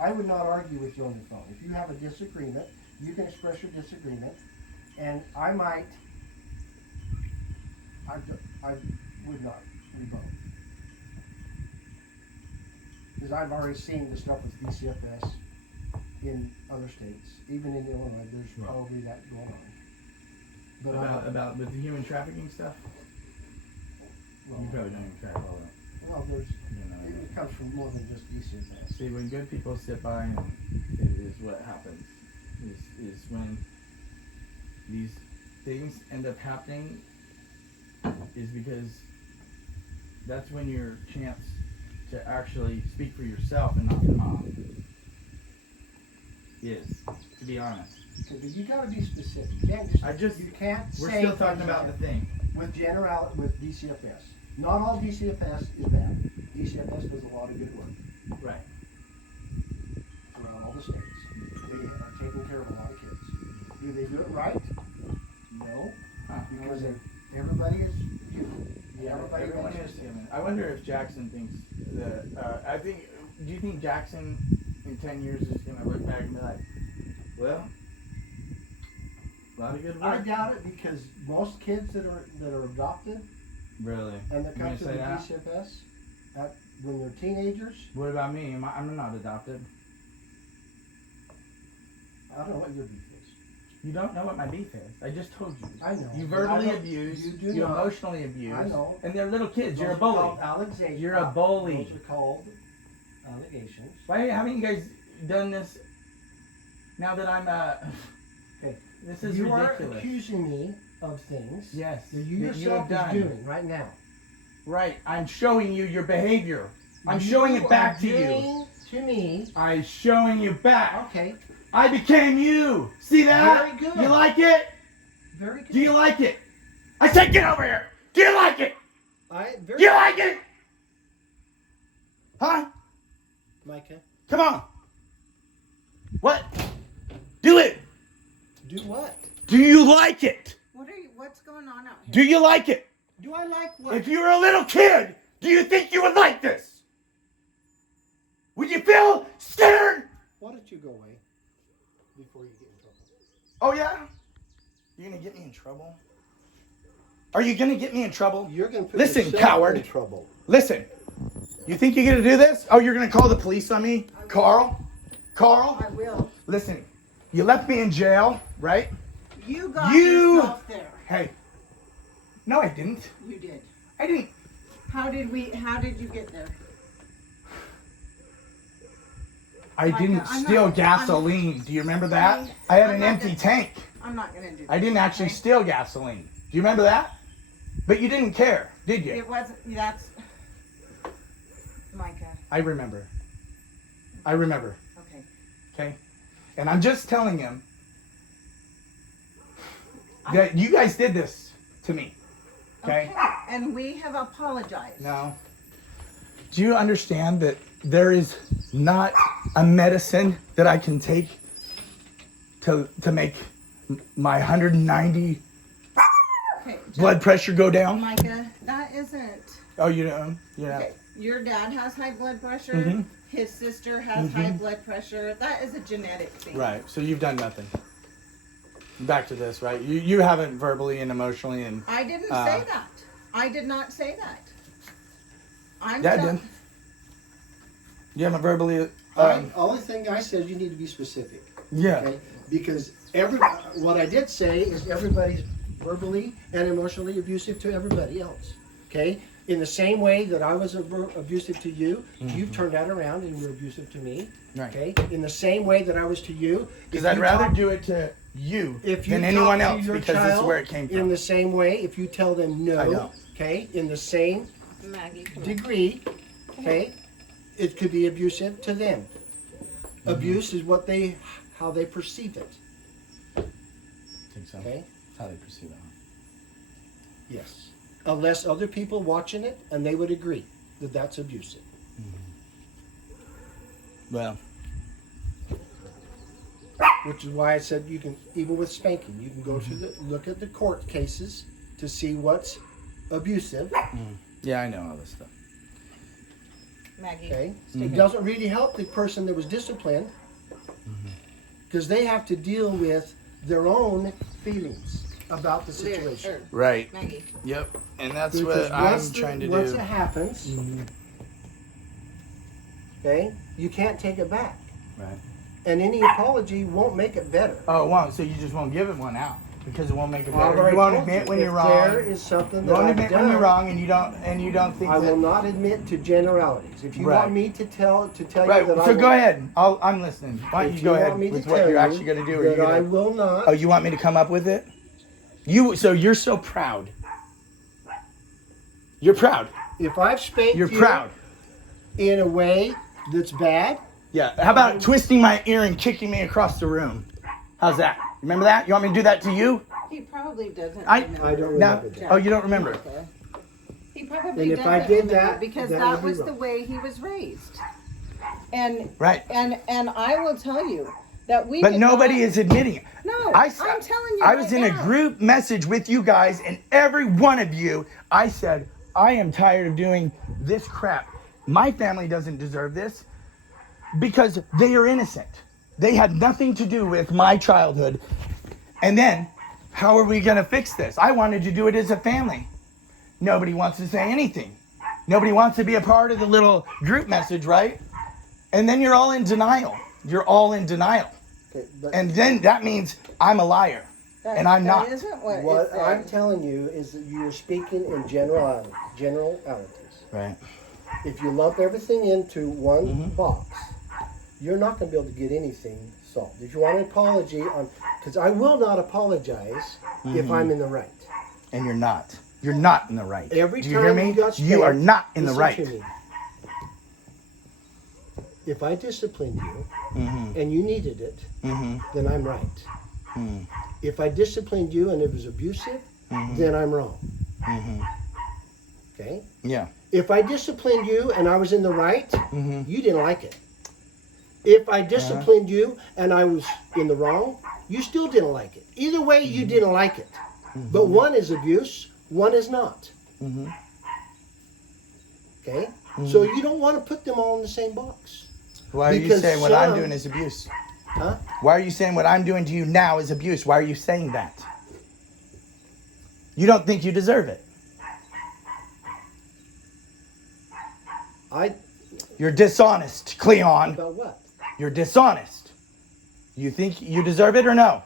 I would not argue with you on the phone. If you have a disagreement, you can express your disagreement, and I would not rebut. Because I've already seen the stuff with DCFS in other states, even in Illinois, there's Right. probably that going on. But I'm About with the human trafficking stuff? You well, probably don't even track all that. well, there's, You know. it comes from more than just DCFS. See, when good people sit by and it is what happens. Is when these things end up happening is because that's when your chance to actually speak for yourself and not your mom. Is, to be honest. But you gotta be specific. You can't you can't We're say still talking about the thing. with DCFS. Not all DCFS is bad. DCFS does a lot of good work Right. around all the states. They are taking care of a lot of kids. Do they do it right? No, because everybody is human. Yeah, everyone is human. I wonder if Jackson thinks that. Do you think Jackson in 10 years is gonna look back and be like, well, a lot of good work? I doubt it, because most kids that are adopted Really? and that You come gonna to say the that? DCFS when they're teenagers, What about me? I'm not adopted. I don't know what your beef is. You don't know what my beef is. I just told you. I know. You but verbally I don't- abuse. You do You not. emotionally abuse. I know. And they're little kids. You're a Those are bully. called allegations. You're a bully. Those are called allegations. Why haven't you guys done this now that I'm Okay. This is You ridiculous. are accusing me of things Yes. that you yourself have is done. doing right now. Right. I'm showing you your behavior. I'm showing it back to you. you. To me. I'm showing you back. Okay. I became you. See that? Very good. You like it? Very good. Do you like it? I said get over here. Do you like it? Very Do you like it? Huh? Micah, Come on. What? Do it. do what? Do you like it? What's going on out here? Do you like it? Do I like what? If you were a little kid, do you think you would like this? Would you feel scared? Why don't you go away before you get in trouble? Oh, yeah? You're going to get me in trouble? Are you going to get me in trouble? You're going to put Listen, yourself coward. in trouble. Listen. You think you're going to do this? Oh, you're going to call the police on me? Carl? I will. Listen. You left me in jail, right? You got yourself there. Hey. No, I didn't. You did. I didn't. How did you get there? I didn't steal gasoline. Do you remember that? I had an empty tank. I'm not going to do that. I didn't actually steal gasoline. Do you remember that? But you didn't care, did you? It wasn't, that's... Micah. I remember. I remember. Okay. Okay? And I'm just telling him that you guys did this to me. Okay? And we have apologized. No. Do you understand that there is not a medicine that I can take to make my 190 Okay, blood pressure go down? Micah, that isn't... Oh, you know? Yeah. Okay, your dad has high blood pressure. Mhm. His sister has high blood pressure. That is a genetic thing. Right. So you've done nothing. Back to this, right? You haven't verbally and emotionally and... I didn't say that. I did not say that. Dad did. You haven't verbally... Only thing I said, you need to be specific. Yeah. Okay? Because what I did say is everybody's verbally and emotionally abusive to everybody else. Okay? In the same way that I was abusive to you, you've turned that around and you're abusive to me. Right. Okay? In the same way that I was to you. Because I'd rather do it to you than anyone else, because this is where it came from. In the same way, if you tell them I no, know. okay, in the same Maggie, come on. degree, okay, it could be abusive to them. Abuse is how they perceive it. I think so. Okay? How they perceive it. Yes. Unless other people watching it and they would agree that that's abusive. Well, Which is why I said you can, even with spanking, you can go to look at the court cases to see what's abusive. yeah, I know all this stuff. Maggie. Okay? It doesn't really help the person that was disciplined because they have to deal with their own feelings about the situation. Right. Maggie. Yep. And that's Because what I'm trying to once do. it happens, okay, you can't take it back. Right. And any apology won't make it better. Oh, it won't. So you just won't give it one out because it won't make it I've better. already You won't told admit when if you're wrong. There is something You that won't I've admit when you're done. wrong, and you don't think I that. will not admit to generalities. If you Right. want me to tell Right. you that So go ahead. I'm listening. Why don't If you go want ahead me to with what tell you're you actually going to do? Or that you I gonna... will not. Oh, you want me to come up with it? So you're so proud. You're proud. If I've spanked You're you, proud. in a way that's bad. Yeah. How about twisting my ear and kicking me across the room? How's that? Remember that? You want me to do that to you? He probably doesn't I remember. I don't Now, remember that. oh, you don't remember? Okay. He probably And if doesn't I did remember that, because that that would be was wrong. the way he was raised. And Right. and I will tell you that we. But did nobody not- is admitting it. No, I'm I'm telling you. I was right in now. a group message with you guys, and every one of you, I said, I am tired of doing this crap. My family doesn't deserve this because they are innocent. They had nothing to do with my childhood. And then, how are we going to fix this? I wanted to do it as a family. Nobody wants to say anything. Nobody wants to be a part of the little group message, right? And then you're all in denial. You're all in denial. Okay, but And then that means I'm a liar. And I'm not. That isn't what, what it said. I'm telling you is that you're speaking in generalities. Right. If you lump everything into one box, you're not going to be able to get anything solved. If you want an apology, because I will not apologize if I'm in the right. And you're not. You're not in the right. Every Do you time hear me? you got spanked, You are not in the listen right. to me. If I disciplined you Mm-hmm. and you needed it, Mm-hmm. then I'm right. Mm. If I disciplined you and it was abusive, Mhm. then I'm wrong. Mm-hmm. Okay? Yeah. If I disciplined you and I was in the right, Mm-hmm. you didn't like it. If I disciplined you and I was in the wrong, you still didn't like it. Either way, you didn't like it. But one is abuse, one is not. Mm-hmm. Okay? So you don't want to put them all in the same box. Why are you Because saying what I'm some- doing is abuse? Huh? Why are you saying what I'm doing to you now is abuse? Why are you saying that? You don't think you deserve it. You're dishonest, Cleon. About what? You're dishonest. You think you deserve it or no?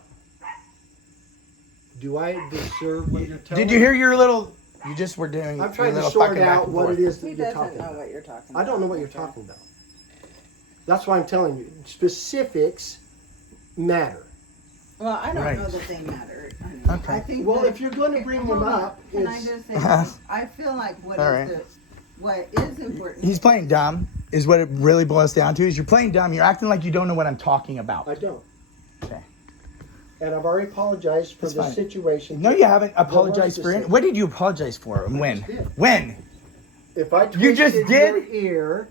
Do I deserve what you're telling Did you me? hear your little... You just were doing I'm your trying to little sort fucking back out and what forth. it is that He you're doesn't talking know about. what you're talking about. I don't know what you're Okay. talking about. That's why I'm telling you. Specifics matter. Well, I don't Right. know that they matter. Okay. I think Well, that- if you're going to bring them Hold on. up, Can I it's just say something? I feel like what All is right. what is important. He's playing dumb, is what it really boils down to. Is you're playing dumb. You're acting like you don't know what I'm talking about. I don't. Okay. And I've already apologized for That's the fine. situation. No, you haven't That was apologized the for it. same. What did you apologize for and when? just did. When? If I You just twisted did? your ear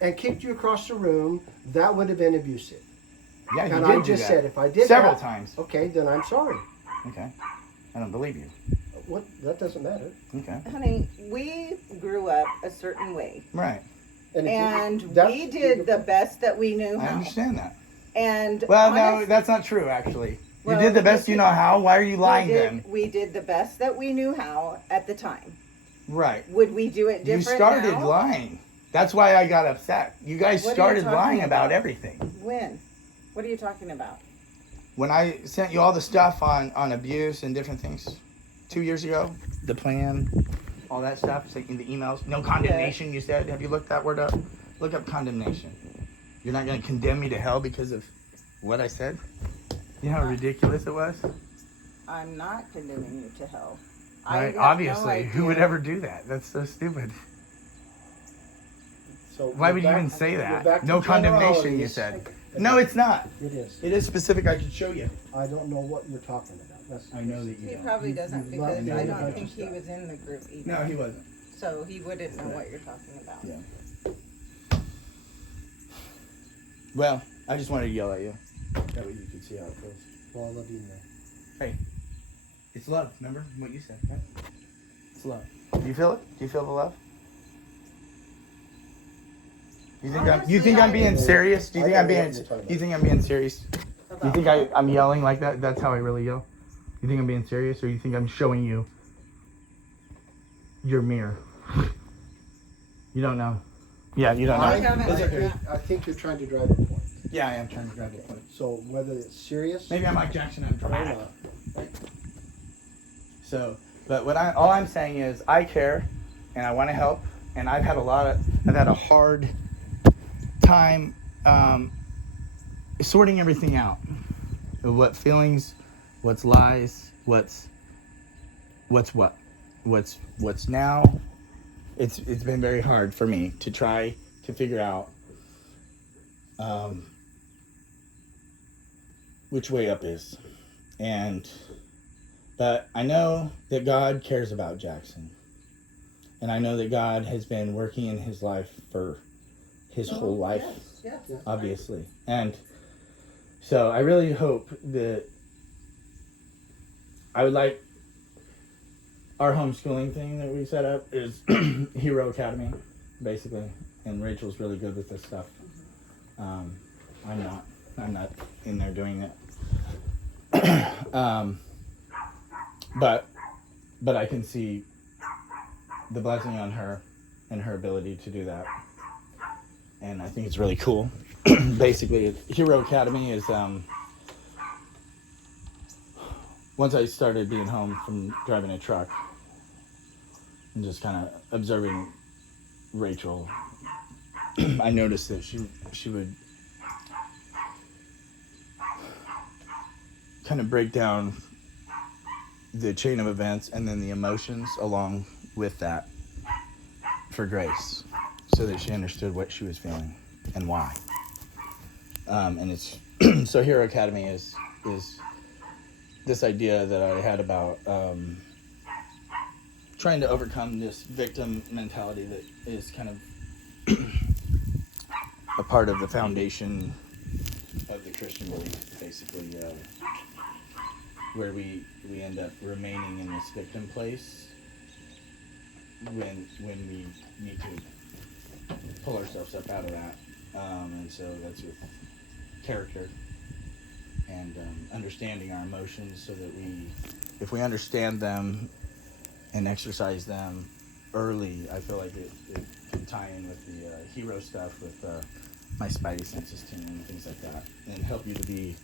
and kicked you across the room, that would have been abusive. Yeah, you And did I do just that. said if I did Several that, times. okay, then I'm sorry. Okay. I don't believe you. What? That doesn't matter. Okay. Honey, we grew up a certain way, Right. And, if you- and that's- we did the best that we knew I how. understand that. And Well, no, honest- that's not true, actually. Well, you did the best you know how. Why are you lying then? we did the best that we knew how at the time. Right. Would we do it You different started now? lying. That's why I got upset. You guys What are you started talking lying about about? everything. When? What are you talking about? When I sent you all the stuff on abuse and different things 2 years ago, the plan, all that stuff, taking the emails, no condemnation, you said. Have you looked that word up? Look up condemnation. You're not going to condemn me to hell because of what I said? You know how ridiculous it was? I'm not condemning you to hell. Right? have no Obviously. Who would idea. ever do that? That's so stupid. So Why we're would you back- even say we're that? back to No condemnation, you generalities. said. No, it's not. It is. It is specific. I could show you. I don't know what you're talking about. That's I know that you He don't. probably doesn't you love because me I and a don't bunch think of he stuff. was in the group either. No, he wasn't. So he wouldn't know what you're talking about. Yeah. Well, I just wanted to yell at you. That way you could see how it feels. Well, I love you, man. Hey, it's love. Remember what you said, right? It's love. Do you feel it? Do you feel the love? You think Honestly, I'm I being do. serious? Do you I think don't I'm know being? what you're talking Do you think I'm being serious? Do you About think what? I'm yelling like that? That's how I really yell. You think I'm being serious, or you think I'm showing you your mirror? You don't know. Yeah, you don't know. I haven't It's heard okay. that. I think you're trying to drive a point. Yeah, I am trying to grab the point. So whether it's serious Maybe I'm Mike Jackson. I'm or dramatic. not, So, but all I'm saying is I care, and I want to help, and I've had a hard time sorting everything out. What feelings, what's lies, what's now. It's been very hard for me to try to figure out which way up is. But I know that God cares about Jackson. And I know that God has been working in his life for his whole life, Yes, obviously. And so I really hope that I would like our homeschooling thing that we set up is Hero Academy, basically. And Rachel's really good with this stuff. I'm not in there doing it. But I can see the blessing on her and her ability to do that. And I think it's really cool. Basically, Hero Academy is, once I started being home from driving a truck and just kind of observing Rachel, I noticed that she would kind of break down the chain of events and then the emotions along with that for Grace, so that she understood what she was feeling and why. And it's so Hero Academy is this idea that I had about trying to overcome this victim mentality that is kind of a part of the foundation of the Christian belief, basically, where we end up remaining in this victim place when we need to pull ourselves up out of that. And so that's with character and understanding our emotions, so that if we understand them and exercise them early, I feel like it can tie in with the hero stuff with my spidey senses tuning and things like that, and help you to be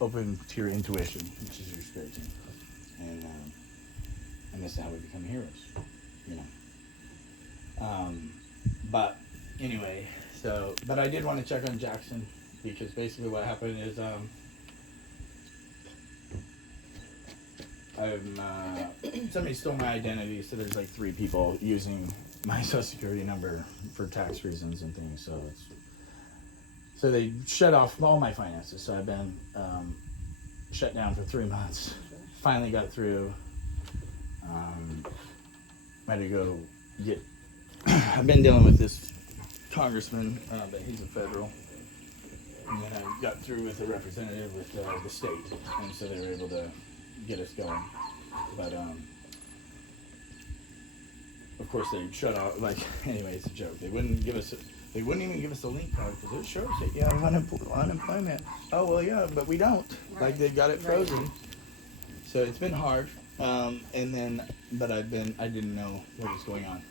open to your intuition, which is your spirit team. And this is how we become heroes, you know. But anyway, but I did want to check on Jackson, because basically what happened is somebody stole my identity, so there's like 3 people using my social security number for tax reasons and things. So they shut off all my finances. So I've been shut down for 3 months. Finally got through. Had to go get. I've been dealing with this congressman, but he's a federal. And then I got through with a representative with the state, and so they were able to get us going. But of course they shut off. Like, anyway, it's a joke. They wouldn't even give us a link card, because it shows that you have unemployment. Oh well, yeah, but we don't. Right. Like, they've got it frozen. Right. So it's been hard. But I didn't know what was going on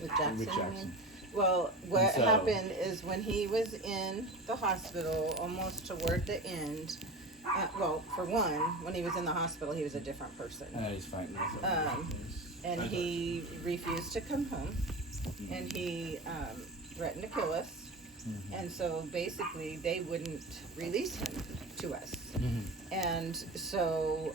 With Jackson. with Jackson. Well, what So- happened is when he was in the hospital, almost toward the end. Well, for one, when he was in the hospital, he was a different person, He's fighting with and he refused to come home, and he threatened to kill us. Mm-hmm. And so basically they wouldn't release him to us. Mm-hmm. And so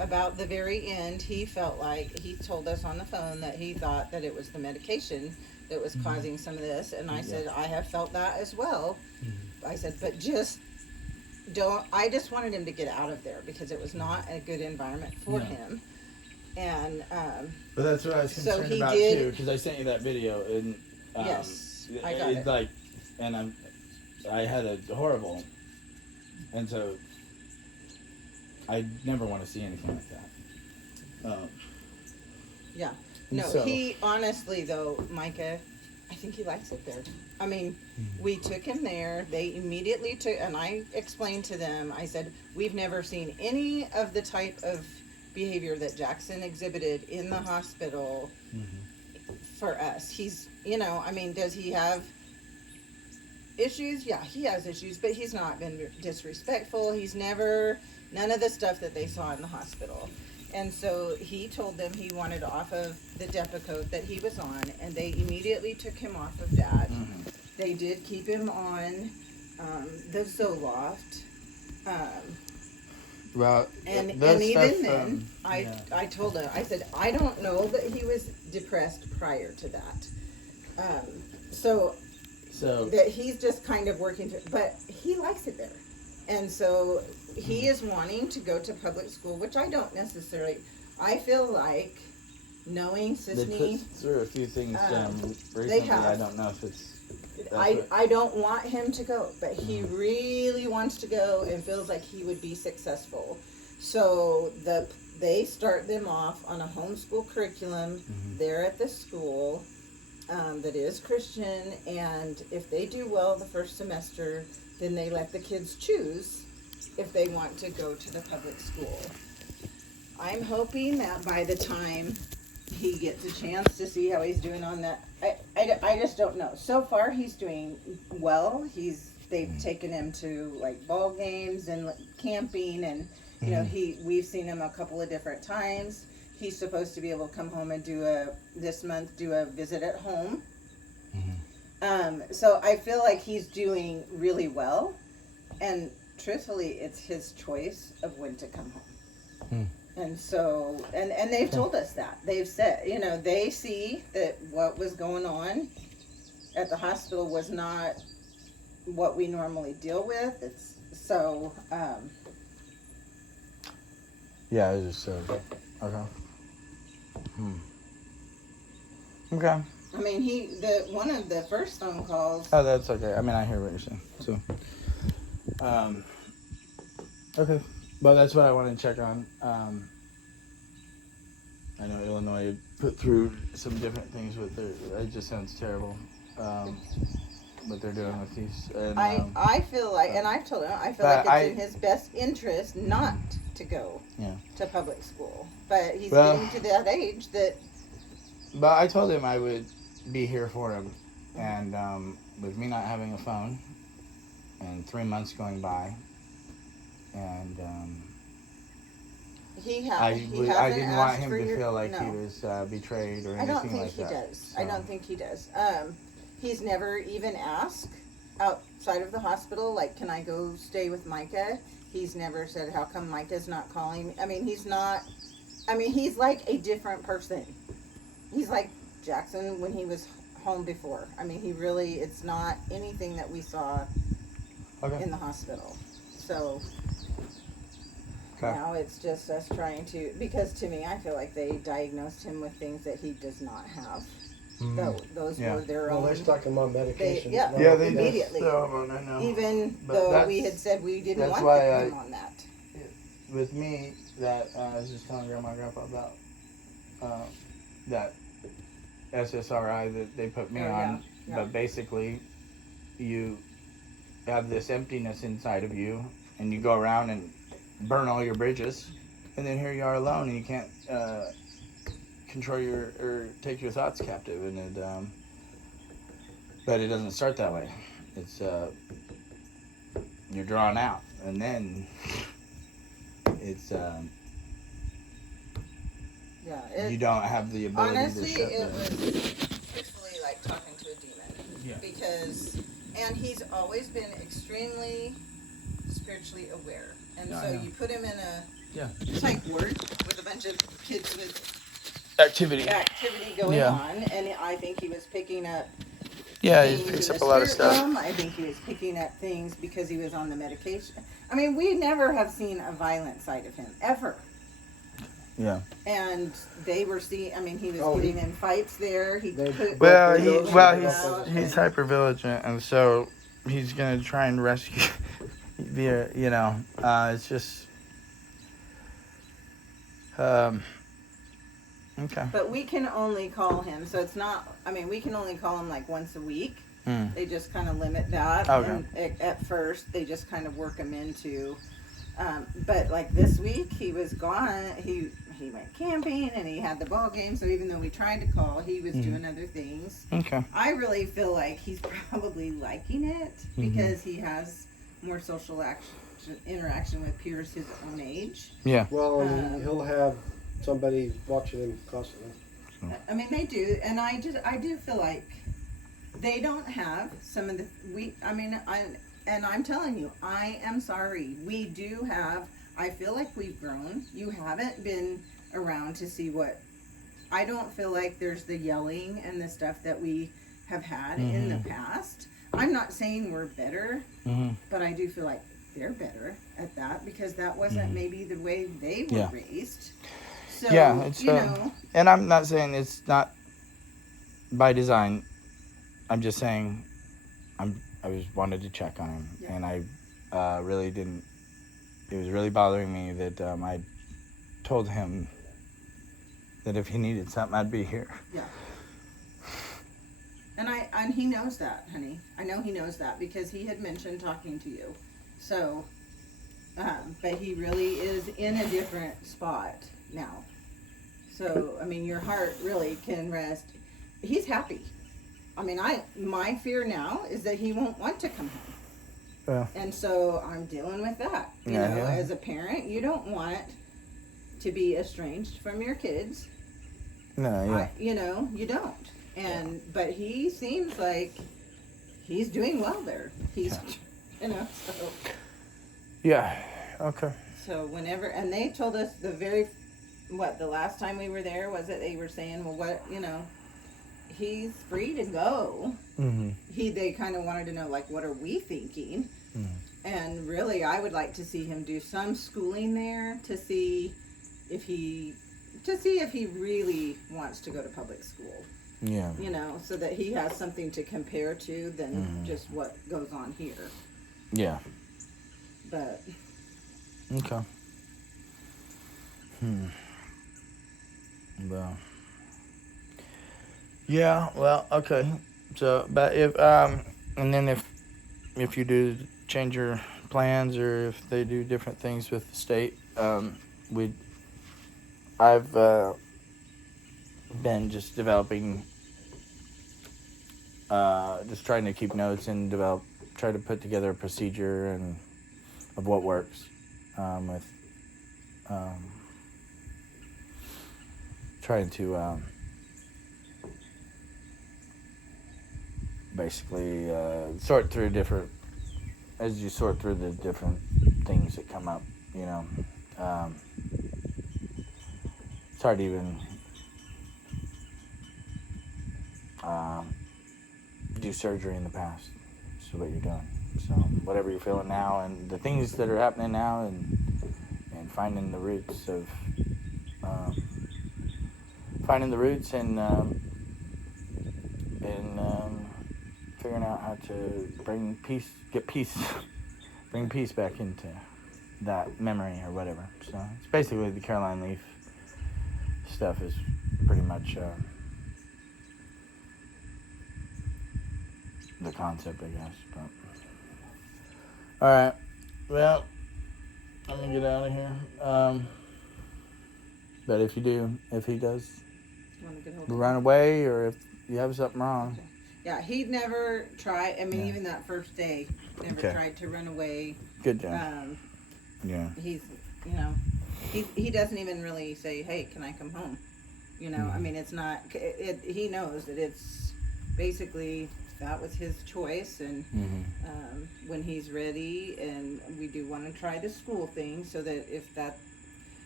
about the very end, he felt like, he told us on the phone that he thought that it was the medication that was causing some of this. And I said, I have felt that as well. I said, but I just wanted him to get out of there, because it was not a good environment for him. And but that's what I was so concerned he about did- too, because I sent you that video, and yes, I got it's it. like, and I had a horrible, and so I never want to see anything like that. Yeah. And No, so- he honestly though, Micah, I think he likes it there. I mean, we took him there. They immediately took, and I explained to them, I said, we've never seen any of the type of behavior that Jackson exhibited in the hospital for us. He's, I mean, does he have issues? Yeah, he has issues, but he's not been disrespectful. He's never, none of the stuff that they saw in the hospital. And so he told them he wanted off of the Depakote that he was on, and they immediately took him off of that. They did keep him on the Zoloft. Well, And that even stuff, then, I told him, I said, I don't know that he was depressed prior to that. So So that he's just kind of working through, but he likes it there. And so he is wanting to go to public school, which I don't necessarily, I feel like knowing they Sisney, put through a few things recently. they have. I don't know if it's. I don't want him to go, but he really wants to go and feels like he would be successful. So they start them off on a homeschool curriculum there at the school that is Christian, and if they do well the first semester, then they let the kids choose if they want to go to the public school. I'm hoping that by the time he gets a chance to see how he's doing on that, I just don't know. So far he's doing well. They've taken him to like ball games and camping, and you know we've seen him a couple of different times. He's supposed to be able to come home and do a visit at home. So I feel like he's doing really well, and truthfully it's his choice of when to come home. And so, and they've told us that. They've said, you know, they see that what was going on at the hospital was not what we normally deal with. It's so, Yeah, it just okay. Okay. I mean, one of the first phone calls. Oh, that's okay. I mean, I hear what you're saying. So, okay. Well, that's what I want to check on. I know Illinois put through some different things with their. It just sounds terrible. What they're doing with these. And, I feel like, and I've told him, I feel like it's in his best interest not to go to public school. But he's getting to that age that. But I told him I would be here for him, and with me not having a phone, and 3 months going by, and I didn't want him to feel like he was betrayed or anything like that. I don't think he does. So. I don't think he does. He's never even asked outside of the hospital, like, can I go stay with Micah? He's never said, how come Micah's not calling me? I mean, he's like a different person. He's like Jackson when he was home before. I mean, it's not anything that we saw in the hospital. So now it's just us trying to, because to me, I feel like they diagnosed him with things that he does not have. Those were their own. Well, they stuck him on medication. They immediately. I know. Even though we had said we didn't want him on that. With me, that I was just telling Grandma and Grandpa about that SSRI that they put me on. Yeah. But basically, you have this emptiness inside of you, and you go around and burn all your bridges, and then here you are alone, and you can't control or take your thoughts captive, and it but it doesn't start that way. It's you're drawn out, and then it's you don't have the ability. Honestly, it was truthfully like talking to a demon. Yeah. Because he's always been extremely spiritually aware, and so you put him in a psych ward with a bunch of kids with activity going on, and I think he was picking up. Yeah, he picks up a lot of stuff. I think he was picking up things because he was on the medication. I mean, we never have seen a violent side of him ever. Yeah. And they were seeing. I mean, he was getting in fights there. He's hypervigilant, and so he's gonna try and rescue. It's just. Okay. But we can only call him, so it's not. I mean, we can only call him like once a week. They just kind of limit that. Okay. And at first, they just kind of work him into. But like this week, he was gone. He went camping and he had the ball game. So even though we tried to call, he was doing other things. Okay. I really feel like he's probably liking it because he has more social interaction with peers his own age. Yeah. Well, and he'll have somebody watching him constantly. I mean, they do, and I do feel like they don't have some of the and I'm telling you, I am sorry. We do have. I feel like we've grown. You haven't been around to see what. I don't feel like there's the yelling and the stuff that we have had in the past. I'm not saying we're better, but I do feel like they're better at that because that wasn't maybe the way they were raised. So, yeah, it's you know. And I'm not saying it's not by design. I'm just saying I wanted to check on him, and I really didn't. It was really bothering me that I told him that if he needed something, I'd be here. Yeah. And he knows that, honey. I know he knows that because he had mentioned talking to you. So, but he really is in a different spot now. So, I mean, your heart really can rest. He's happy. I mean, my fear now is that he won't want to come home. Yeah. And so I'm dealing with that. You know, as a parent, you don't want to be estranged from your kids. No, yeah. You know, you don't. And but he seems like he's doing well there. He's, you know, so. Yeah. Okay. So whenever, and they told us the last time we were there was that they were saying, well, what, you know, he's free to go. They kind of wanted to know, like, what are we thinking? And really, I would like to see him do some schooling there to see if he really wants to go to public school. Yeah. You know, so that he has something to compare to than just what goes on here. Yeah. But. Okay. Well. Yeah. Well. Okay. So, but if and then if you do change your plans or if they do different things with the state, I've been just developing, just trying to keep notes and try to put together a procedure and of what works, with trying to basically sort through as you sort through the different things that come up, you know. It's hard to even do surgery in the past. So what you're doing. So whatever you're feeling now and the things that are happening now and finding the roots of figuring out how to bring peace back into that memory or whatever. So it's basically the Caroline Leaf stuff is pretty much the concept, I guess. But all right, well, I'm gonna get out of here. But if he does run away, or if you have something wrong. Okay. Yeah, he'd never try. I mean, even that first day, never tried to run away. Good job. Yeah. He's, you know, he doesn't even really say, "Hey, can I come home?" You know, I mean, it's not. He knows that it's basically that was his choice, and when he's ready, and we do want to try the school thing, so that if that,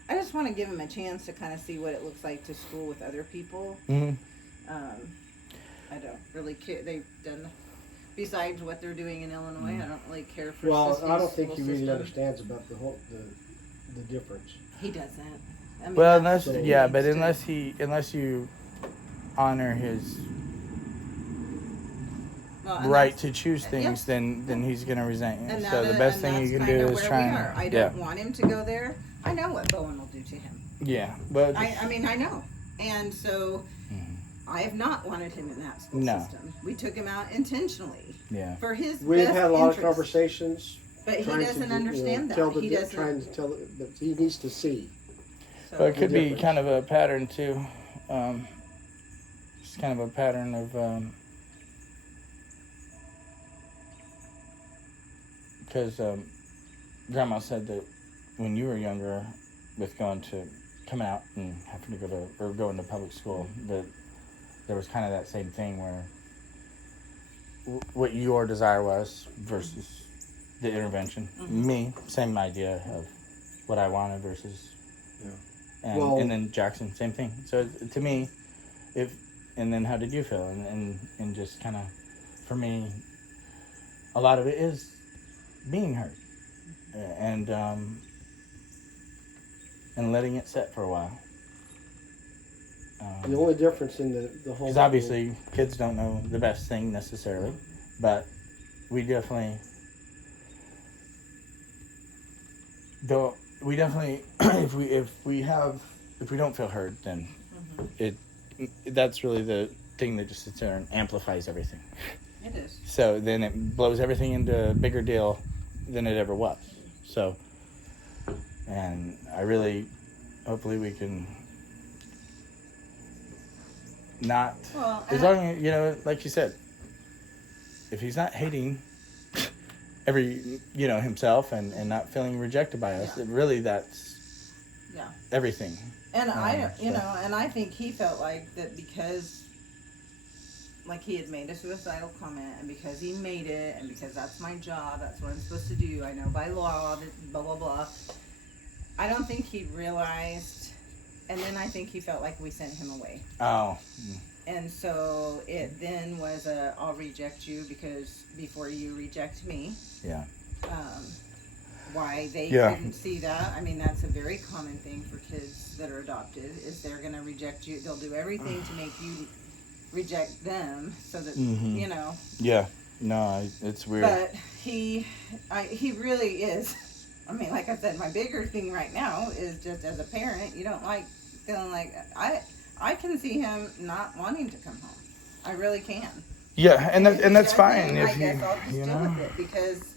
I just want to give him a chance to kind of see what it looks like to school with other people. I don't really care. They've done, besides what they're doing in Illinois, I don't really care for. Well, I don't think he really understands about the difference. He doesn't. I mean, well, unless unless you honor his right to choose things, then he's gonna resent you. And so the best thing you can do is try and. I don't want him to go there. I know what Bowen will do to him. Yeah, but I mean, I know, and so. I have not wanted him in that school system. We took him out intentionally. Yeah. For his We've had a lot of conversations. But he doesn't understand that. He doesn't. Trying to tell that he needs to see. So but it could be kind of a pattern too. It's kind of a pattern of because Grandma said that when you were younger, with coming out and having to going to public school, that there was kind of that same thing where what your desire was versus the intervention. Me, same idea of what I wanted versus, and then Jackson, same thing. So to me, if and then how did you feel? And just kind of, for me, a lot of it is being hurt, and letting it sit for a while. The only difference in the whole... Because obviously kids don't know the best thing necessarily, but we definitely if we don't feel heard, then that's really the thing that just sits there and amplifies everything. It is. So then it blows everything into a bigger deal than it ever was. So, and I really, hopefully we can not, as long as, you know, like you said, if he's not hating himself and not feeling rejected by us, it really, that's everything. And and I think he felt like that because, like, he had made a suicidal comment, and because he made it, and because that's my job, that's what I'm supposed to do, I know by law, blah, blah, blah. I don't think he realized, and then I think he felt like we sent him away. Oh. And so it then was I'll reject you because before you reject me. Yeah. Why they couldn't see that. I mean, that's a very common thing for kids that are adopted, is they're going to reject you. They'll do everything to make you reject them so that, you know. Yeah. No, it's weird. But he really is. I mean, like I said, my bigger thing right now is just as a parent, you don't like feeling like, I can see him not wanting to come home. I really can. Yeah, and that's fine. I guess I'll just deal with it because